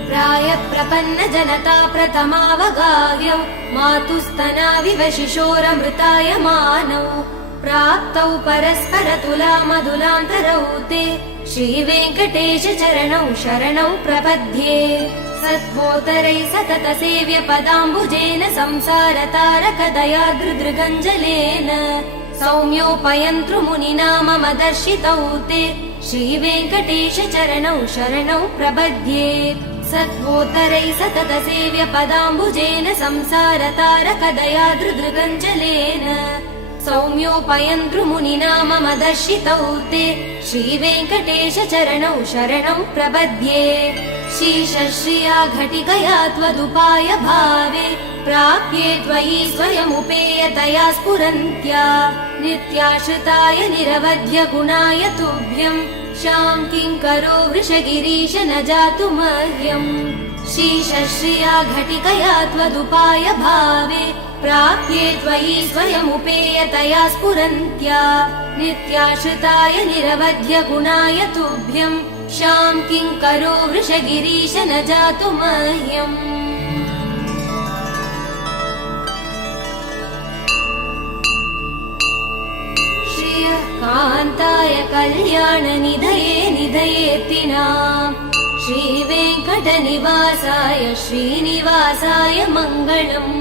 प्रायप्रपन्न जनता प्रथमावगाह्यौ मातुस्तनाविव शिशोरमृतायमानौ प्राप्तौ परस्पर तुला मधुलान्तरौ ते श्रीवेङ्कटेश चरणौ शरणौ प्रपद्ये सद्भोतरै सतत सेव्य पदाम्बुजेन संसारतारक दयादृदृगञ्जलेन सौम्योपयन्तृमुनिना मम दर्शितौ ते श्रीवेङ्कटेश चरणौ शरणौ प्रपद्ये सद्भोतरै सतत सेव्य पदाम्बुजेन संसारतारक दयादृदृगञ्जलेन सौम्योपयन्तृमुनिना मम दर्शितौ ते श्रीवेङ्कटेश चरणौ शरणौ प्रपद्ये शीशश्रिया घटिकया त्वदुपाय भावे प्राप्ये त्वयि स्वयमुपेयतया स्फुरन्त्या नित्याश्रिताय निरवध्य गुणाय तुभ्यं शां किङ्करो वृषगिरीश न जातु मह्यम् शीशश्रिया घटिकया त्वदुपाय भावे प्राप्ये त्वयि स्वयमुपेयतया स्फुरन्त्या नित्याश्रिताय निरवध्य गुणाय तुभ्यं शां किङ्करो वृषगिरीश न जातु मह्यम् श्रियः कान्ताय कल्याणनिधये निधयेत्तिनाम् श्रीवेङ्कटनिवासाय श्रीनिवासाय मङ्गलम्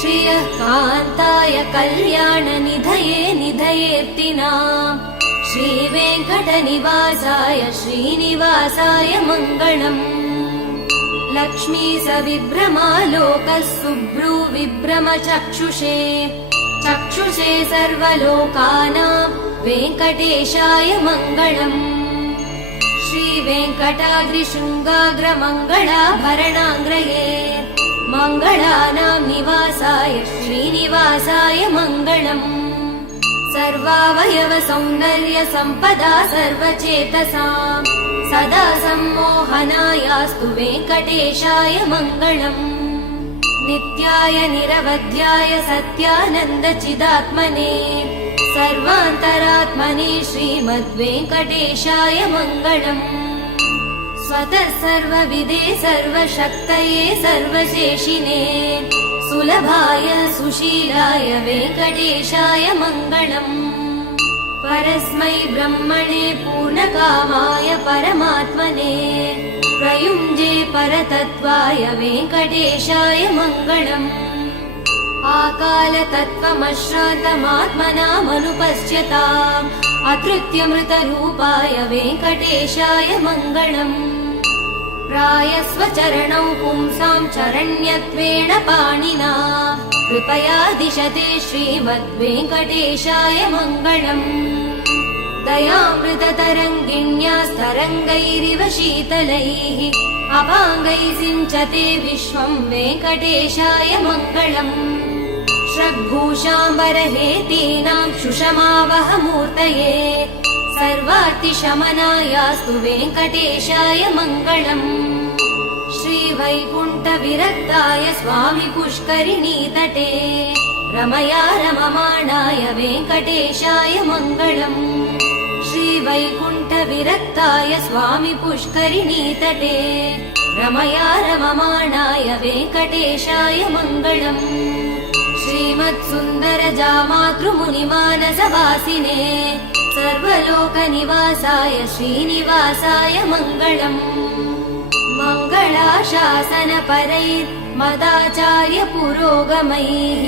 श्रियः कान्ताय कल्याणनिधये निधयेत्तिनाम् श्रीवेङ्कटनिवासाय श्रीनिवासाय मङ्गलम् लक्ष्मी सविभ्रमालोकः सुभ्रूविभ्रम चक्षुषे चक्षुषे सर्वलोकानां वेङ्कटेशाय मङ्गलम् श्रीवेङ्कटाद्रिशृङ्गाग्रमङ्गलाभरणाङ्ग्रये मङ्गलानां निवासाय श्रीनिवासाय मङ्गलम् सर्वावयव सौन्दर्य सम्पदा सर्वचेतसां सदा सम्मोहनायास्तु वेङ्कटेशाय मङ्गलम् नित्याय निरवध्याय सत्यानन्द चिदात्मने सर्वान्तरात्मने श्रीमद्वेङ्कटेशाय मङ्गलम् स्वतः सर्वविदे सर्वशक्तये सर्वशेषिने सुलभाय सुशीलाय वेङ्कटेशाय मङ्गलम् परस्मै ब्रह्मणे पूर्णकामाय परमात्मने प्रयुञ्जे परतत्त्वाय वेङ्कटेशाय मङ्गलम् आकालतत्त्वमश्रान्तमात्मनामनुपश्यताम् अकृत्यमृतरूपाय वेङ्कटेशाय मङ्गलम् प्रायस्वचरणौ पुंसां चरण्यत्वेन पाणिना कृपया दिशते श्रीमद्वेङ्कटेशाय मङ्गलम् दयामृततरङ्गिण्यास्तरङ्गैरिव शीतलैः अपाङ्गैः सिञ्चते विश्वं वेङ्कटेशाय मङ्गलम् श्रग्भूषाम्बरहेतीनां सुषमावहमूर्तये सर्वार्तिशमनायास्तु वेङ्कटेशाय मङ्गलम् श्रीवैकुण्ठविरक्ताय स्वामि पुष्करिणीतटे रमया रममाणाय वेङ्कटेशाय मङ्गलम् श्रीवैकुण्ठविरक्ताय स्वामि पुष्करिणीतटे रमया रममाणाय वेङ्कटेशाय मङ्गलम् श्रीमत्सुन्दरजामातृमुनिमानसवासिने सर्वलोकनिवासाय श्रीनिवासाय मङ्गलम् मङ्गलाशासनपरैर्मदाचार्य पुरोगमैः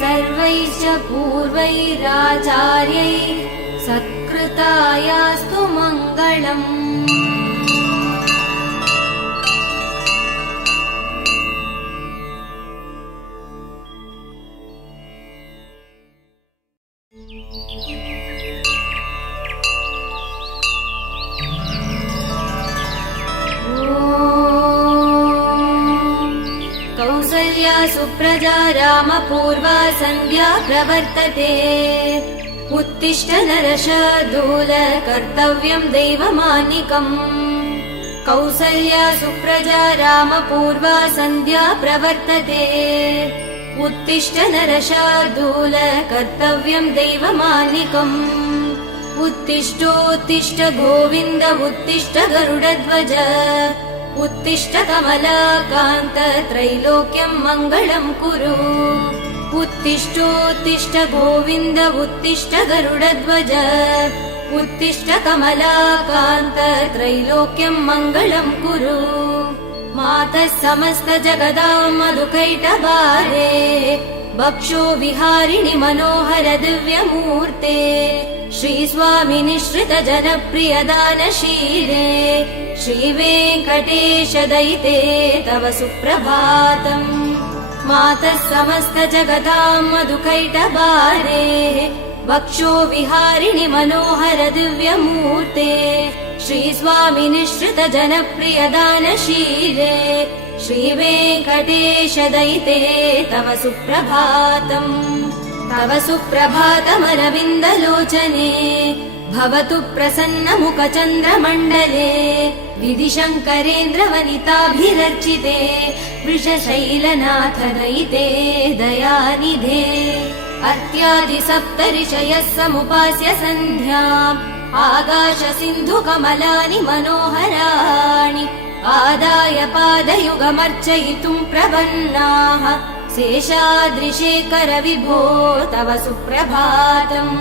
सर्वैश्च पूर्वैराचार्यैः सत्कृतायास्तु मङ्गलम् कौसल्या सुप्रजा रामपूर्वा सन्ध्या प्रवर्तते उत्तिष्ठ नरशार्दूल कर्तव्यं दैवमानिकम् कौसल्या सुप्रजा रामपूर्वा सन्ध्या प्रवर्तते उत्तिष्ठ नरशार्दूल कर्तव्यं दैवमानिकम् उत्तिष्ठोत्तिष्ठ गोविन्द उत्तिष्ठ गरुडध्वज उत्तिष्ठ कमलाकान्त त्रैलोक्यं मङ्गलं कुरु उत्तिष्ठोत्तिष्ठ गोविन्द उत्तिष्ठ गरुडध्वज उत्तिष्ठ कमलाकान्त त्रैलोक्यं मङ्गलं कुरु मातः समस्त जगदां मधुकैटभारे वक्षो विहारिणि मनोहर दिव्यमूर्ते श्रीस्वामि निःश्रित जनप्रिय दानशीले श्रीवेङ्कटेश दयिते तव सुप्रभातम् मातः समस्त जगतां मधुकैटभारेः वक्षो विहारिणि मनोहर दिव्यमूर्ते श्रीस्वामि निःश्रित जनप्रिय दानशीले श्रीवेङ्कटेश दयिते तव सुप्रभातम्। तव सुप्रभातमरविन्दलोचने भवतु प्रसन्नमुखचन्द्रमण्डले विधिशङ्करेन्द्रवनिताभिरर्चिते वृषशैलनाथ दयिते दयानिधे। अर्त्यादिसप्तऋषयः समुपास्य सन्ध्याम् आकाश सिन्धुकमलानि मनोहराणि आदाय पादयुगमर्चयितुम् प्रपन्नाः शेषाद्रिशेखर विभो तव सुप्रभातम्।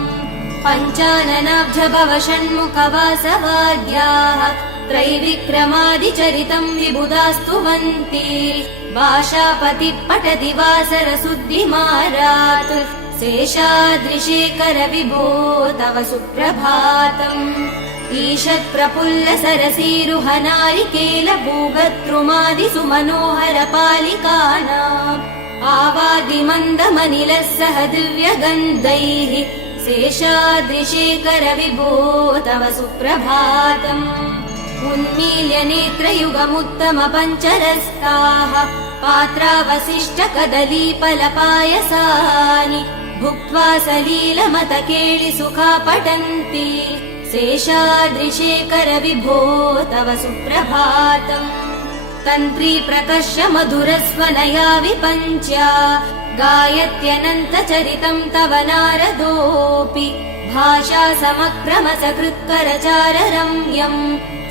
पञ्चाननाब्ज भव षण्मुख वासवाद्याः त्रैविक्रमादिचरितम् विबुधास्तुवन्ति भाषापति पठति वासरशुद्धिमारात् शेषाद्रिशेखर विभो तव सुप्रभातम्। ईषत् प्रफुल्ल सरसीरुहनारिकेल भूगद्रुमादिसु मनोहर पालिकानाम् आवादिमन्दमनिलः सह दिव्यगन्धैः शेषाद्रिशेखर विभो तव सुप्रभातम्। उन्मील्य नेत्रयुगमुत्तम पञ्चरस्काः पात्रावशिष्ट कदलीफलपायसानि भुक्त्वा सलीलमतकेळि सुखा पठन्ति शेषाद्रिशेखर विभो तव सुप्रभातम्। तन्त्री प्रकर्ष मधुरस्वनया विपञ्च्या गायत्यनन्तचरितम् तव नारदोऽपि भाषा समक्रम सकृत्करचार रम्यम्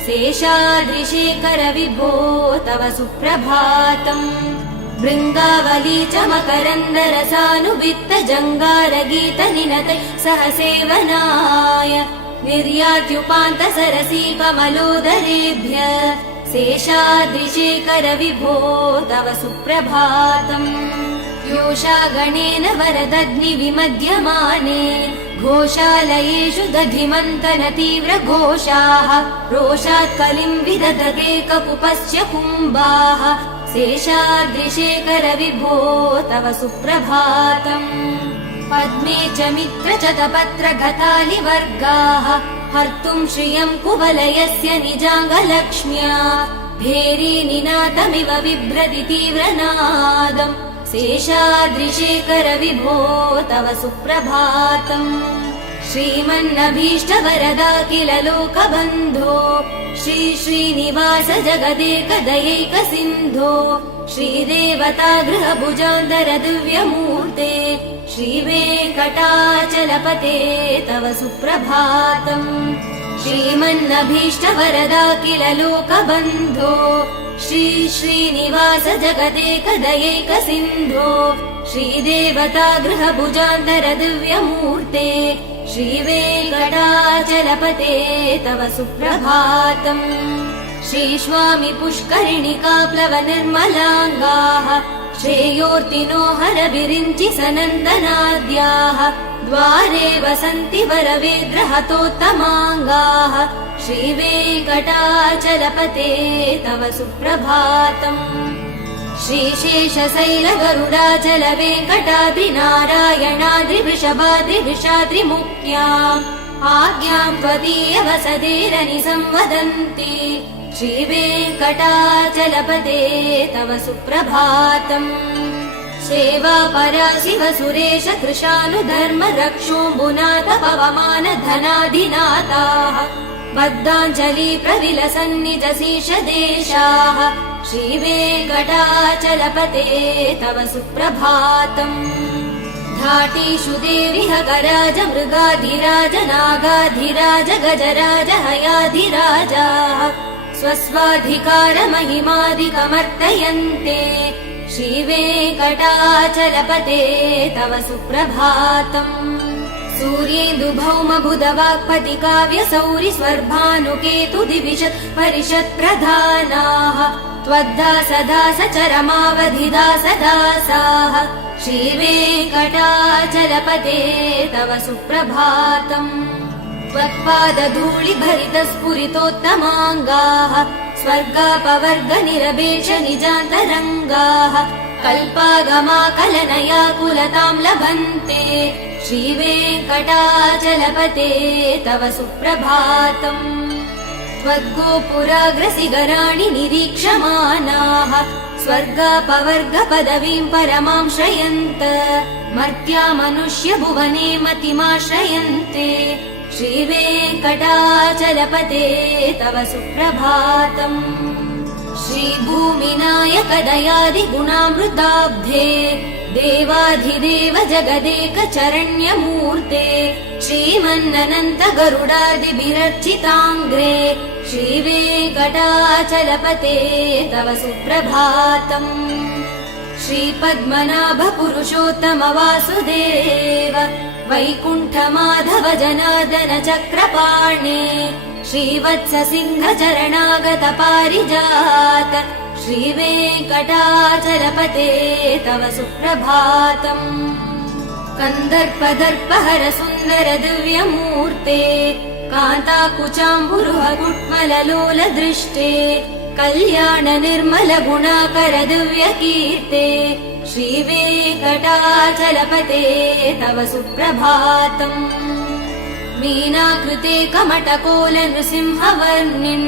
शेषाद्रिशेखर विभो तव सुप्रभातम्। भृङ्गावली च मकरन्दरसानुवित्त जङ्गारगीत निनतैः सह सेवनाय निर्यात्युपान्त सरसी कमलोदरेभ्य शेषाद्रिशेखर विभो तव सुप्रभातम्। योषा गणेन वरदग्नि विमध्यमाने घोषालयेषु दधिमन्तन तीव्र घोषाः रोषात् कलिम् विदधते कपुपश्च कुम्भाः शेषाद्रिशेखर विभो तव सुप्रभातम्। पद्मे च मित्र च तपत्र गतालिवर्गाः हर्तुम् श्रियम् कुवलयस्य निजाङ्गलक्ष्म्या भेरी निनादमिव बिभ्रति तीव्रनादम् शेषाद्रिशेखर विभो तव सुप्रभातम्। श्रीमन्नभीष्टवरदा किल लोकबन्धो श्री श्रीनिवास जगदेकदयैक सिन्धो श्रीदेवता गृहभुजान्तर दिव्यमूर्ते श्रीवेङ्कटाचलपते तव सुप्रभातम्। श्रीमन्नभीष्टवरदा किल लोकबन्धो श्री श्रीनिवास जगदेकदयैक सिन्धो श्रीदेवता गृहभुजान्तर दिव्यमूर्ते श्रीवेङ्कटाचलपते तव सुप्रभातम्। श्रीस्वामि पुष्करिणिकाप्लव निर्मलाङ्गाः श्रेयोर्तिनो हर विरिञ्चि सनन्दनाद्याः द्वारे वसन्ति वरवेद्रहतोत्तमाङ्गाः श्रीवेङ्कटाचलपते तव सुप्रभातम्। श्रीशेषशैल गरुडाचल वेङ्कटाद्रिनारायणाद्रिवृषभाद्रिवृषाद्रिमुख्याम् आज्ञाम् त्वदीय वसदेरनि संवदन्ति श्रीवेङ्कटाचलपते तव सुप्रभातम्। सेवा परा शिव सुरेश कृशानुधर्म रक्षोऽम्बुनाथ पवमान धनाधिनाथाः बद्धाञ्जलि प्रविलसन्निज शीर्षदेशाः श्रीवेङ्कटाचलपते तव सुप्रभातम्। घाटीषु देविह गराज मृगाधिराज नागाधिराज गजराज हयाधिराजाः स्वस्वाधिकार महिमादिकमर्तयन्ते श्रीवेङ्कटाचलपते तव सुप्रभातम्। सूर्येन्दु भौम बुध वाक्पति काव्य सौरि स्वर्भानुकेतु दिविशत् परिषत् प्रधानाः त्वद्दास दास चरमावधि दास दासाः श्रीवेङ्कटाचलपते तव सुप्रभातम्। त्वत्पादधूलि भरित स्फुरितोत्तमाङ्गाः स्वर्गापवर्ग निरपेक्ष निजान्तरङ्गाः कल्पागमाकलनया कुलतां लभन्ते श्रीवेङ्कटाचलपते तव सुप्रभातम् त्वद्गोपुराग्रसिगराणि निरीक्षमाणाः स्वर्गापवर्गपदवीं परमां श्रयन्त मर्त्या मनुष्य भुवने मतिमाश्रयन्ते श्रीवेङ्कटाचलपते तव सुप्रभातम् श्रीभूमिनायक दयादिगुणामृताब्धे देवाधिदेव जगदेक चरण्यमूर्ते श्रीमन्ननन्त गरुडादिभिरर्चिताङ्ग्रे श्रीवेङ्कटाचलपते तव सुप्रभातम् श्रीपद्मनाभ पुरुषोत्तम वासुदेव वैकुण्ठमाधव जनार्दन चक्रपाणे श्रीवत्स सिंह चरणागत पारिजात श्रीवेङ्कटाचलपते तव सुप्रभातम् कन्दर्पदर्पहर सुन्दर दिव्यमूर्ते कान्ताकुचाम्बुरुह कुट्मललोल दृष्टे कल्याण निर्मल गुणाकर दिव्यकीर्ते श्रीवेङ्कटाचलपते तव सुप्रभातम् मीनाकृते कमटकोल नृसिंहवर्णिन्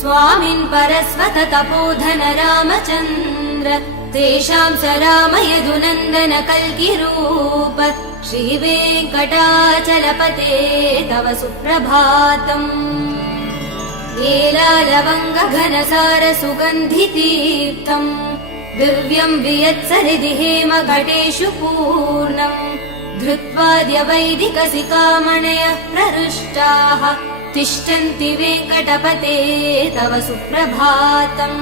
स्वामिन् परस्वत तपोधन रामचन्द्र तेषां स राम यदुनन्दन कल्किरूप श्रीवेङ्कटाचलपते तव सुप्रभातम् एलालवङ्ग घनसार सुगन्धितीर्थम् दिव्यं वियत्सरिदि हेमघटेषु पूर्णम् धृत्वाद्य वैदिकसिकामणयः प्रहृष्टाः तिष्ठन्ति वेङ्कटपते तव सुप्रभातम्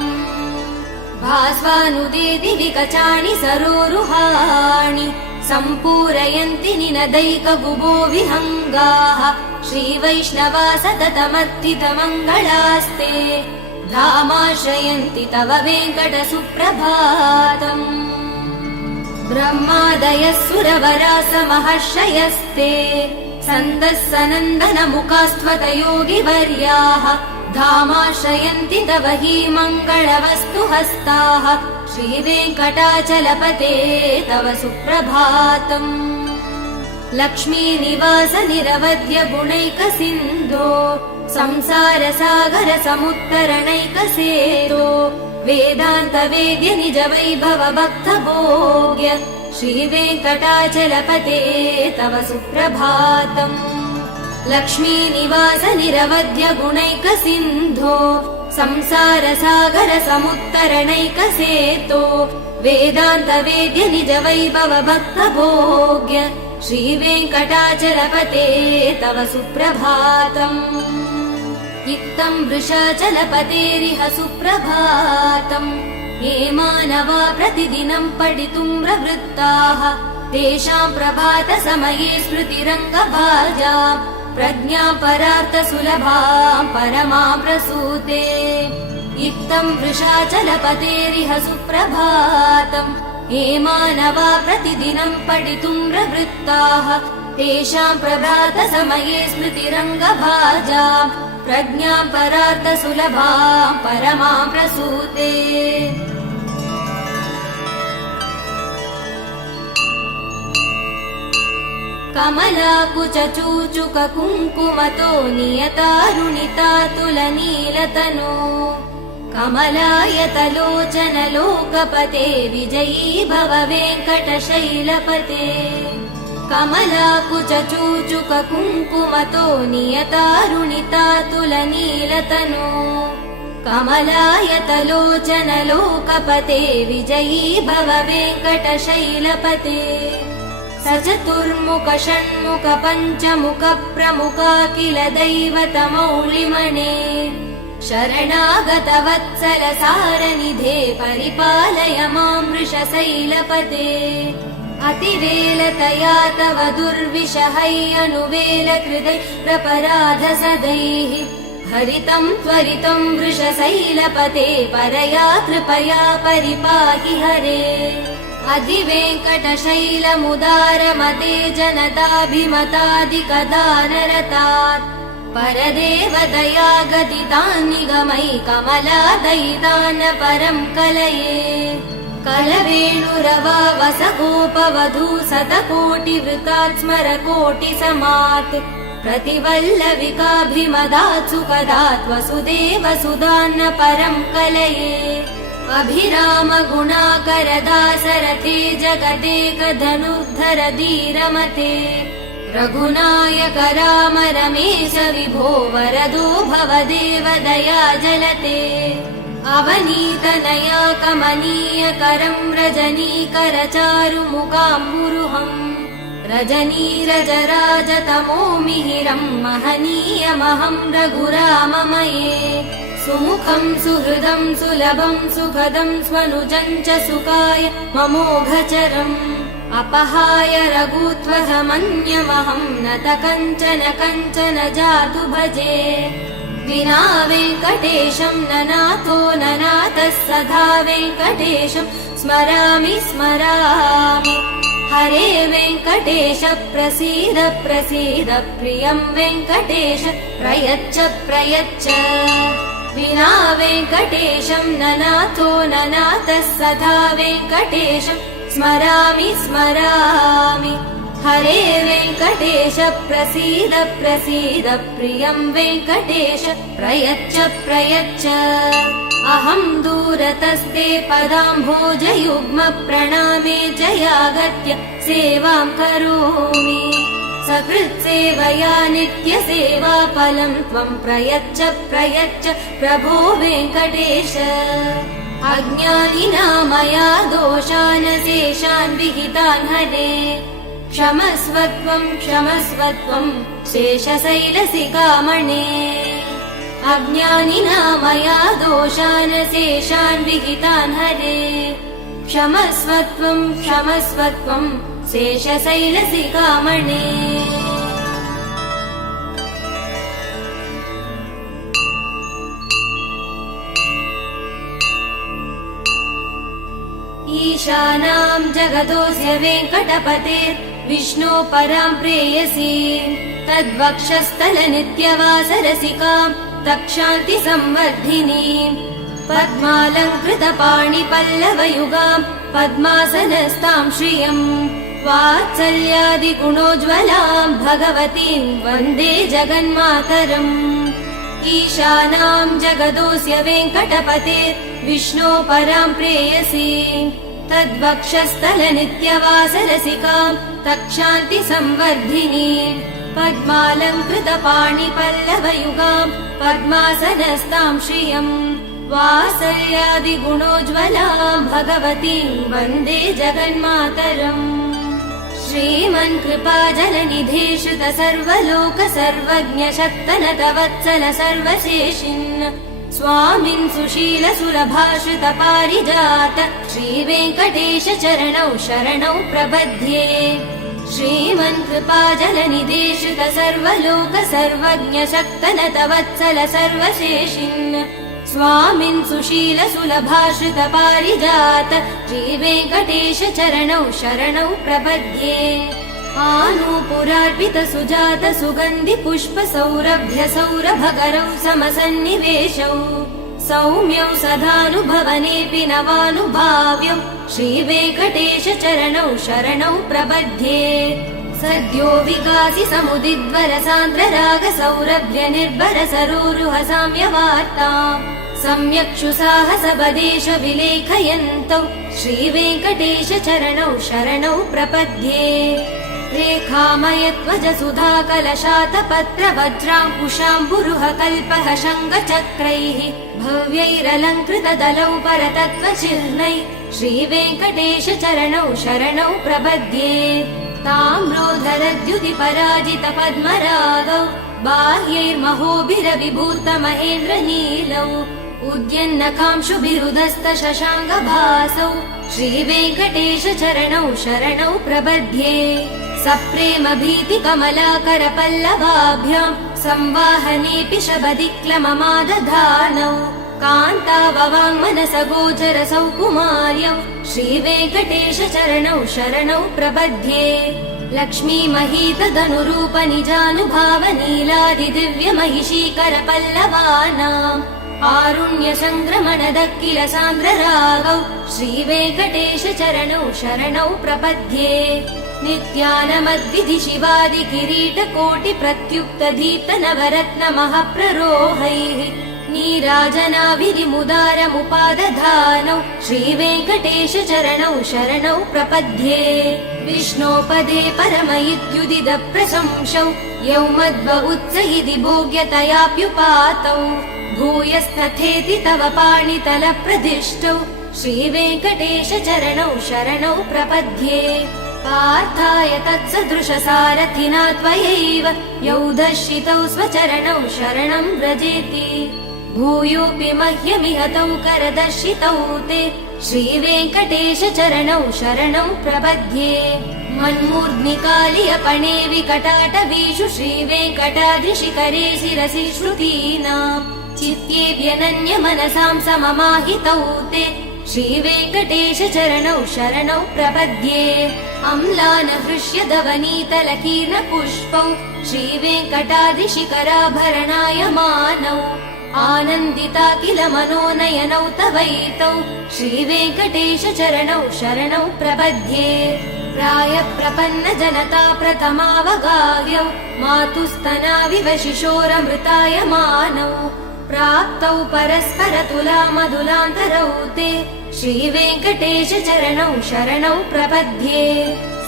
भास्वानुदेति विकचानि सरोरुहाणि सम्पूरयन्ति निनदैकगुबो विहङ्गाः श्रीवैष्णवा सततमर्थितमङ्गलास्ते धामाश्रयन्ति तव वेङ्कट सुप्रभातम् ब्रह्मादयः सुरवरास महर्षयस्ते सन्तः सनन्दन मुखास्त्वत योगिवर्याः धामाश्रयन्ति तव हि मङ्गलवस्तु हस्ताः श्रीवेङ्कटाचलपते तव सुप्रभातम् लक्ष्मीनिवास निरवध्य गुणैक सिन्धो संसार सागर समुत्तरणैक सेतो वेदान्त वेद्य निज वैभव भक्त भोग्य श्रीवेङ्कटाचलपते तव सुप्रभातम् लक्ष्मीनिवास निरवध्य गुणैक सिन्धो संसार सागर समुत्तरणैक सेतो वेदान्त वेद्य निज वैभव भक्त भोग्य श्रीवेङ्कटाचलपते तव सुप्रभातम् इत्थं वृषाचलपतेरिह सुप्रभातम् ये मानवा प्रतिदिनं पठितुं प्रवृत्ताः तेषां प्रभात समये स्मृतिरङ्गभाजा प्रज्ञा परार्थ सुलभां परमा प्रसूते इत्थं वृषाचलपतेरिह सुप्रभातम् ये मानवा प्रतिदिनं पठितुं प्रवृत्ताः तेषां प्रभात समये स्मृतिरङ्गभाजा प्रज्ञा परार्थ सुलभां परमा प्रसूते कमलाकुचूचुक कुङ्कुमतो नियतारुणितातुलनीलतनो कमलायतलोचन लोकपते विजयी भव वेङ्कटशैलपते कमलाकुचूचुक कुङ्कुमतो नियतारुणितातुलनीलतनो कमलायतलोचन लोकपते विजयी भव वेङ्कटशैलपते स चतुर्मुख षण्मुख पञ्चमुख प्रमुखाखिल दैवतमौलिमणे शरणागत वत्सल सारनिधे परिपालय मां वृषशैलपते अतिवेलतया तव दुर्विषहैरनुवेल कृदै प्रपराध सदैः हरितं त्वरितं वृषशैलपते परया कृपया परिपाहि हरे अधिवेङ्कटशैलमुदारमते जनताभिमताधिकदानरतात् परदेवदया गदितान् निगमै कमलादयितान् परं कलये कलवेणुरवावसगोपवधू शतकोटिवृतात् स्मरकोटिसमात् प्रतिवल्लविकाभिमदात् सुखदात् वसुदेव सुधान्न परम् कलये अभिराम गुणाकरदासरथे जगदेकधनुर्धर धीरमते रघुनायक राम रमेश विभो वरदो भवदेव दया जलते अवनीतनया कमनीयकरम् रजनीकरचारुमुखाम्बुरुहम् रजनीरजराजतमो मिहिरम् महनीयमहम् रघुराममये सुमुखम् सुहृदम् सुलभम् सुखदम् स्वनुजम् च सुखाय ममोघचरम् अपहाय रघुत्वहमन्यमहम् नत कञ्चन कञ्चन जातु भजे विना वेङ्कटेशम् ननाथो ननाथः सदा वेङ्कटेशम् स्मरामि स्मरामि हरे वेङ्कटेश प्रसीद प्रसीद प्रियम् वेङ्कटेश प्रयच्छ प्रयच्छ विना वेङ्कटेशम् ननाथो ननाथः सदा वेङ्कटेशम् स्मरामि स्मरामि हरे वेङ्कटेश प्रसीद प्रसीद प्रियम् वेङ्कटेश प्रयच्छ प्रयच्छ अहम् दूरतस्ते पदाम्भोजयुग्म प्रणामे जयागत्य सेवाम् करोमि सकृत्सेवया नित्यसेवाफलम् त्वम् प्रयच्छ प्रयच्छ प्रभो वेङ्कटेश अज्ञानिना मया दोषान् शेषान् विहितान् हरे क्षमस्वत्वम् क्षमस्वत्वम् शेषशैलसिकामणे अज्ञानिना मया दोषान् शेषान् विहितान् हरे क्षमस्वत्वम् क्षमस्वत्वम् शेषशैलसिकामणे ईशानाम् जगतोऽस्य वेङ्कटपतेर् विष्णो पराम् प्रेयसी तद्वक्षस्थलनित्यवासरसिकाम् तक्षान्ति संवर्धिनीम् पद्मालङ्कृतपाणिपल्लवयुगाम् पद्मासनस्ताम् श्रियम् वात्सल्यादिगुणोज्ज्वलाम् भगवतीम् वन्दे जगन्मातरम् ईशानाम् जगतोऽस्य वेङ्कटपतेर् विष्णो पराम् प्रेयसी तद्वक्षस्थलनित्यवासरसिकाम् तक्षान्ति संवर्धिनीम् पद्मालङ्कृतपाणिपल्लवयुगाम् पद्मासनस्ताम् श्रियम् वात्सल्यादिगुणोज्ज्वलाम् भगवतीम् वन्दे जगन्मातरम् श्रीमन्कृपाजलनिधे श्रुत सर्वलोक सर्वज्ञ शक्तनत वत्सल सर्वशेषिन् स्वामिन् सुशील सुलभाश्रित पारिजात श्रीवेङ्कटेश चरणौ शरणौ प्रपद्ये श्रीमन्कृपाजलनिधे श्रुत सर्वलोक सर्वज्ञ शक्तनत वत्सल सर्वशेषिन् स्वामिन् सुशील सुलभाश्रित पारिजात श्रीवेङ्कटेश चरणौ शरणौ प्रपद्ये आनूपुरार्पित सुजात सुगन्धि पुष्प सौरभ्य सौरभकरौ समसन्निवेशौ सौम्यौ सदानुभवनेऽपि नवानुभाव्यौ श्रीवेङ्कटेश चरणौ शरणौ प्रपद्ये सद्यो विकासि समुदिद्वर सान्द्र राग सौरभ्य निर्भर सरोरुह साम्यवार्ताम् सम्यक्षु साहस बदेश विलेखयन्तौ श्रीवेङ्कटेश चरणौ शरणौ प्रपद्ये रेखामयत्वज सुधा कलशातपत्र वज्राङ्कुशाम्बुरुह कल्पः शङ्खचक्रैः भव्यैरलङ्कृत दलौ परतत्त्वचिह्नैः श्रीवेङ्कटेश चरणौ शरणौ प्रपद्ये ताम्रोधरद्युति पराजित पद्मरागौ बाह्यैर्महोभिरविभूत महेन्द्र नीलौ उद्यन्नकांशुभिरुदस्त शशाङ्गभासौ श्रीवेङ्कटेश चरणौ शरणौ प्रपद्ये सप्रेम भीति कमलाकर पल्लवाभ्याम् संवाहनेऽपि शबदिक्लममादधानौ कान्ताववाङ्मनस गोचर सौकुमार्यौ श्रीवेङ्कटेश चरणौ शरणौ प्रपद्ये लक्ष्मी महीतदनुरूप निजानुभाव नीलादि दिव्य महिषीकर पल्लवानाम् आरुण्यसङ्क्रमणदक्किल सान्द्ररागौ श्रीवेङ्कटेश चरणौ शरणौ प्रपद्ये नित्यानमद्विधि शिवादि किरीटकोटि प्रत्युक्त दीप्त नवरत्न महाप्ररोहैः नीराजनाभिरिमुदारमुपादधानौ श्रीवेङ्कटेश चरणौ शरणौ प्रपद्ये विष्णोपदे परम इत्युदित प्रशंसौ यौ मध्व उत्स इति भोग्यतयाप्युपातौ भूयस्तथेति तव पाणितल प्रदिष्टौ श्रीवेङ्कटेश चरणौ शरणौ प्रपद्ये पार्थाय तत्सदृश सारथिना त्वयैव यौ दर्शितौ स्वचरणौ शरणं व्रजेति भूयोऽपि मह्यमिह तौ करदर्शितौ ते श्रीवेङ्कटेश चरणौ शरणौ प्रपद्ये मन्मूर्ध्निकालियपणे विकटाटवीषु श्रीवेङ्कटाद्रिशिखरे शिरसि श्रुतीनाम् चित्तेऽप्यनन्य मनसां सममाहितौ ते श्रीवेङ्कटेश चरणौ शरणौ प्रपद्ये अम्लान हृष्यदवनीतलकीर्ण पुष्पौ श्रीवेङ्कटाद्रिशिखराभरणायमानौ आनन्दिता किल मनोनयनौ तवैतौ श्रीवेङ्कटेश चरणौ शरणौ प्रपद्ये प्रायप्रपन्न जनता प्रथमावगाह्यौ मातुस्तनाविव शिशोरमृतायमानौ प्राप्तौ परस्पर तुलामधुलान्तरौ ते श्रीवेङ्कटेश चरणौ शरणौ प्रपद्ये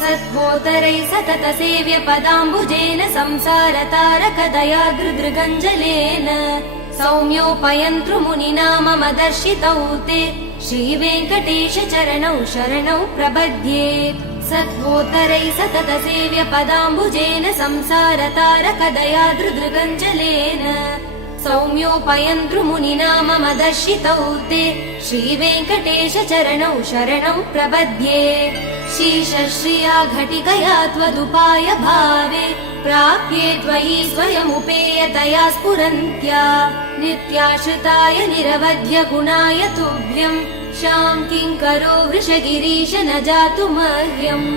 सत्वोत्तरै सतत सेव्य पदाम्बुजेन संसारतारकदयादृदृगञ्जलेन सौम्योपयन्तृमुनिना मम दर्शितौ ते श्रीवेङ्कटेश चरणौ शरणौ प्रपद्ये सत्वोत्तरै सतत सेव्य पदाम्बुजेन संसारतारकदयादृदृगञ्जलेन सौम्योपयन्तृमुनिना मम दर्शितौ ते श्रीवेङ्कटेश चरणौ शरणौ प्रपद्ये शीशश्रिया घटिकया त्वदुपाय भावे प्राप्ये त्वयि स्वयमुपेयतया स्फुरन्त्या नित्याश्रिताय निरवध्य गुणाय तुभ्यं शां किङ्करो वृषगिरीश न जातु मह्यम्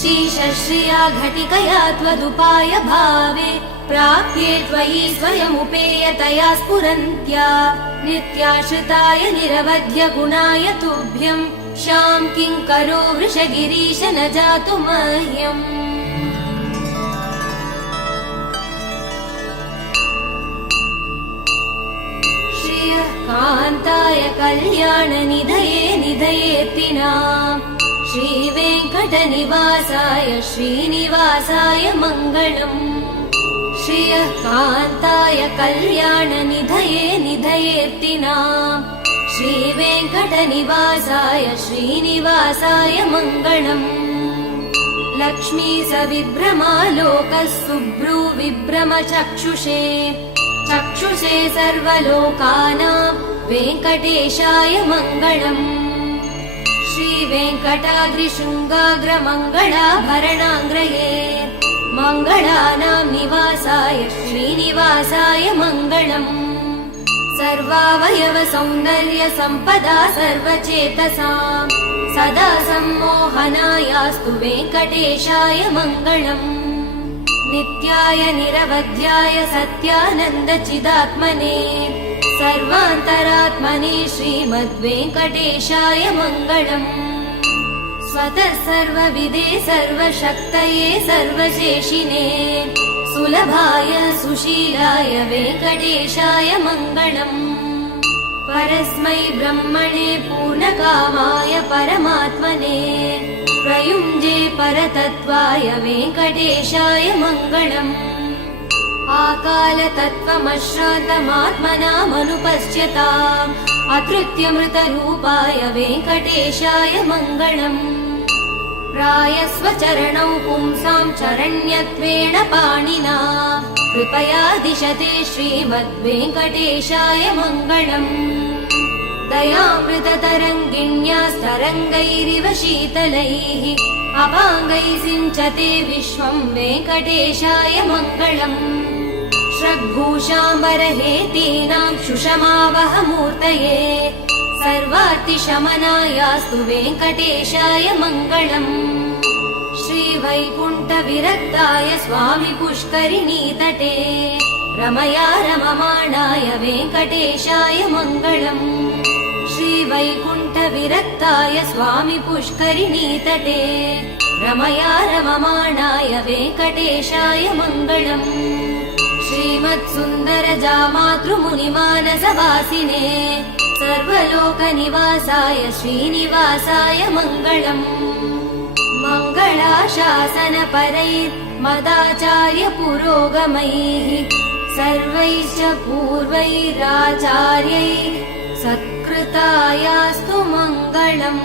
शीशश्रिया घटिकया त्वदुपाय भावे प्राप्ये त्वयि स्वयमुपेयतया स्फुरन्त्या नित्याश्रिताय निरवध्य गुणाय तुभ्यं शां किङ्करो वृषगिरीश न जातु मह्यम् श्रियः कान्ताय कल्याणनिधये निधयेत्तिनाम् श्रीवेङ्कटनिवासाय श्रीनिवासाय मङ्गलम् श्रियः कान्ताय कल्याणनिधये निधयेत्तिनाम् श्रीवेङ्कटनिवासाय श्रीनिवासाय मङ्गलम् लक्ष्मी सविभ्रमालोकः सुभ्रूविभ्रम चक्षुषे चक्षुषे सर्वलोकानां वेङ्कटेशाय मङ्गलम् श्रीवेङ्कटाद्रिशृङ्गाग्रमङ्गलाभरणाङ्ग्रये मङ्गलानां निवासाय श्रीनिवासाय मङ्गलम् सर्वावयव सौन्दर्य सम्पदा सर्वचेतसां सदा सम्मोहनायास्तु वेङ्कटेशाय मङ्गलम् नित्याय निरवध्याय सत्यानन्द चिदात्मने सर्वान्तरात्मने श्रीमद्वेङ्कटेशाय मङ्गलम् स्वतः सर्वविदे सर्वशक्तये सर्वशेषिने सुलभाय सुशीलाय वेङ्कटेशाय मङ्गलम् परस्मै ब्रह्मणे पूर्णकामाय परमात्मने प्रयुञ्जे परतत्त्वाय वेङ्कटेशाय मङ्गलम् आकालतत्त्वमश्रान्तमात्मनामनुपश्यताम् अतृत्यमृतरूपाय वेङ्कटेशाय मङ्गलम् प्रायस्वचरणौ पुंसां चरण्यत्वेन पाणिना कृपया दिशते श्रीमद्वेङ्कटेशाय मङ्गलम् दयामृततरङ्गिण्यास्तरङ्गैरिव शीतलैः अपाङ्गैः सिञ्चते विश्वं वेङ्कटेशाय मङ्गलम् श्रग्भूषाम्बरहेतीनां सुषमावहमूर्तये सर्वार्तिशमनायास्तु वेङ्कटेशाय मङ्गलम् श्रीवैकुण्ठविरक्ताय स्वामि पुष्करिणीतटे रमया रममाणाय वेङ्कटेशाय मङ्गलम् श्रीवैकुण्ठविरक्ताय स्वामि पुष्करिणीतटे रमया रममाणाय वेङ्कटेशाय मङ्गलम् श्रीमत्सुन्दरजामातृमुनिमानसवासिने सर्वलोकनिवासाय श्रीनिवासाय मङ्गलम् मङ्गलाशासनपरैर्मदाचार्य पुरोगमैः सर्वैश्च पूर्वैराचार्यैः सत्कृतायास्तु मङ्गलम्।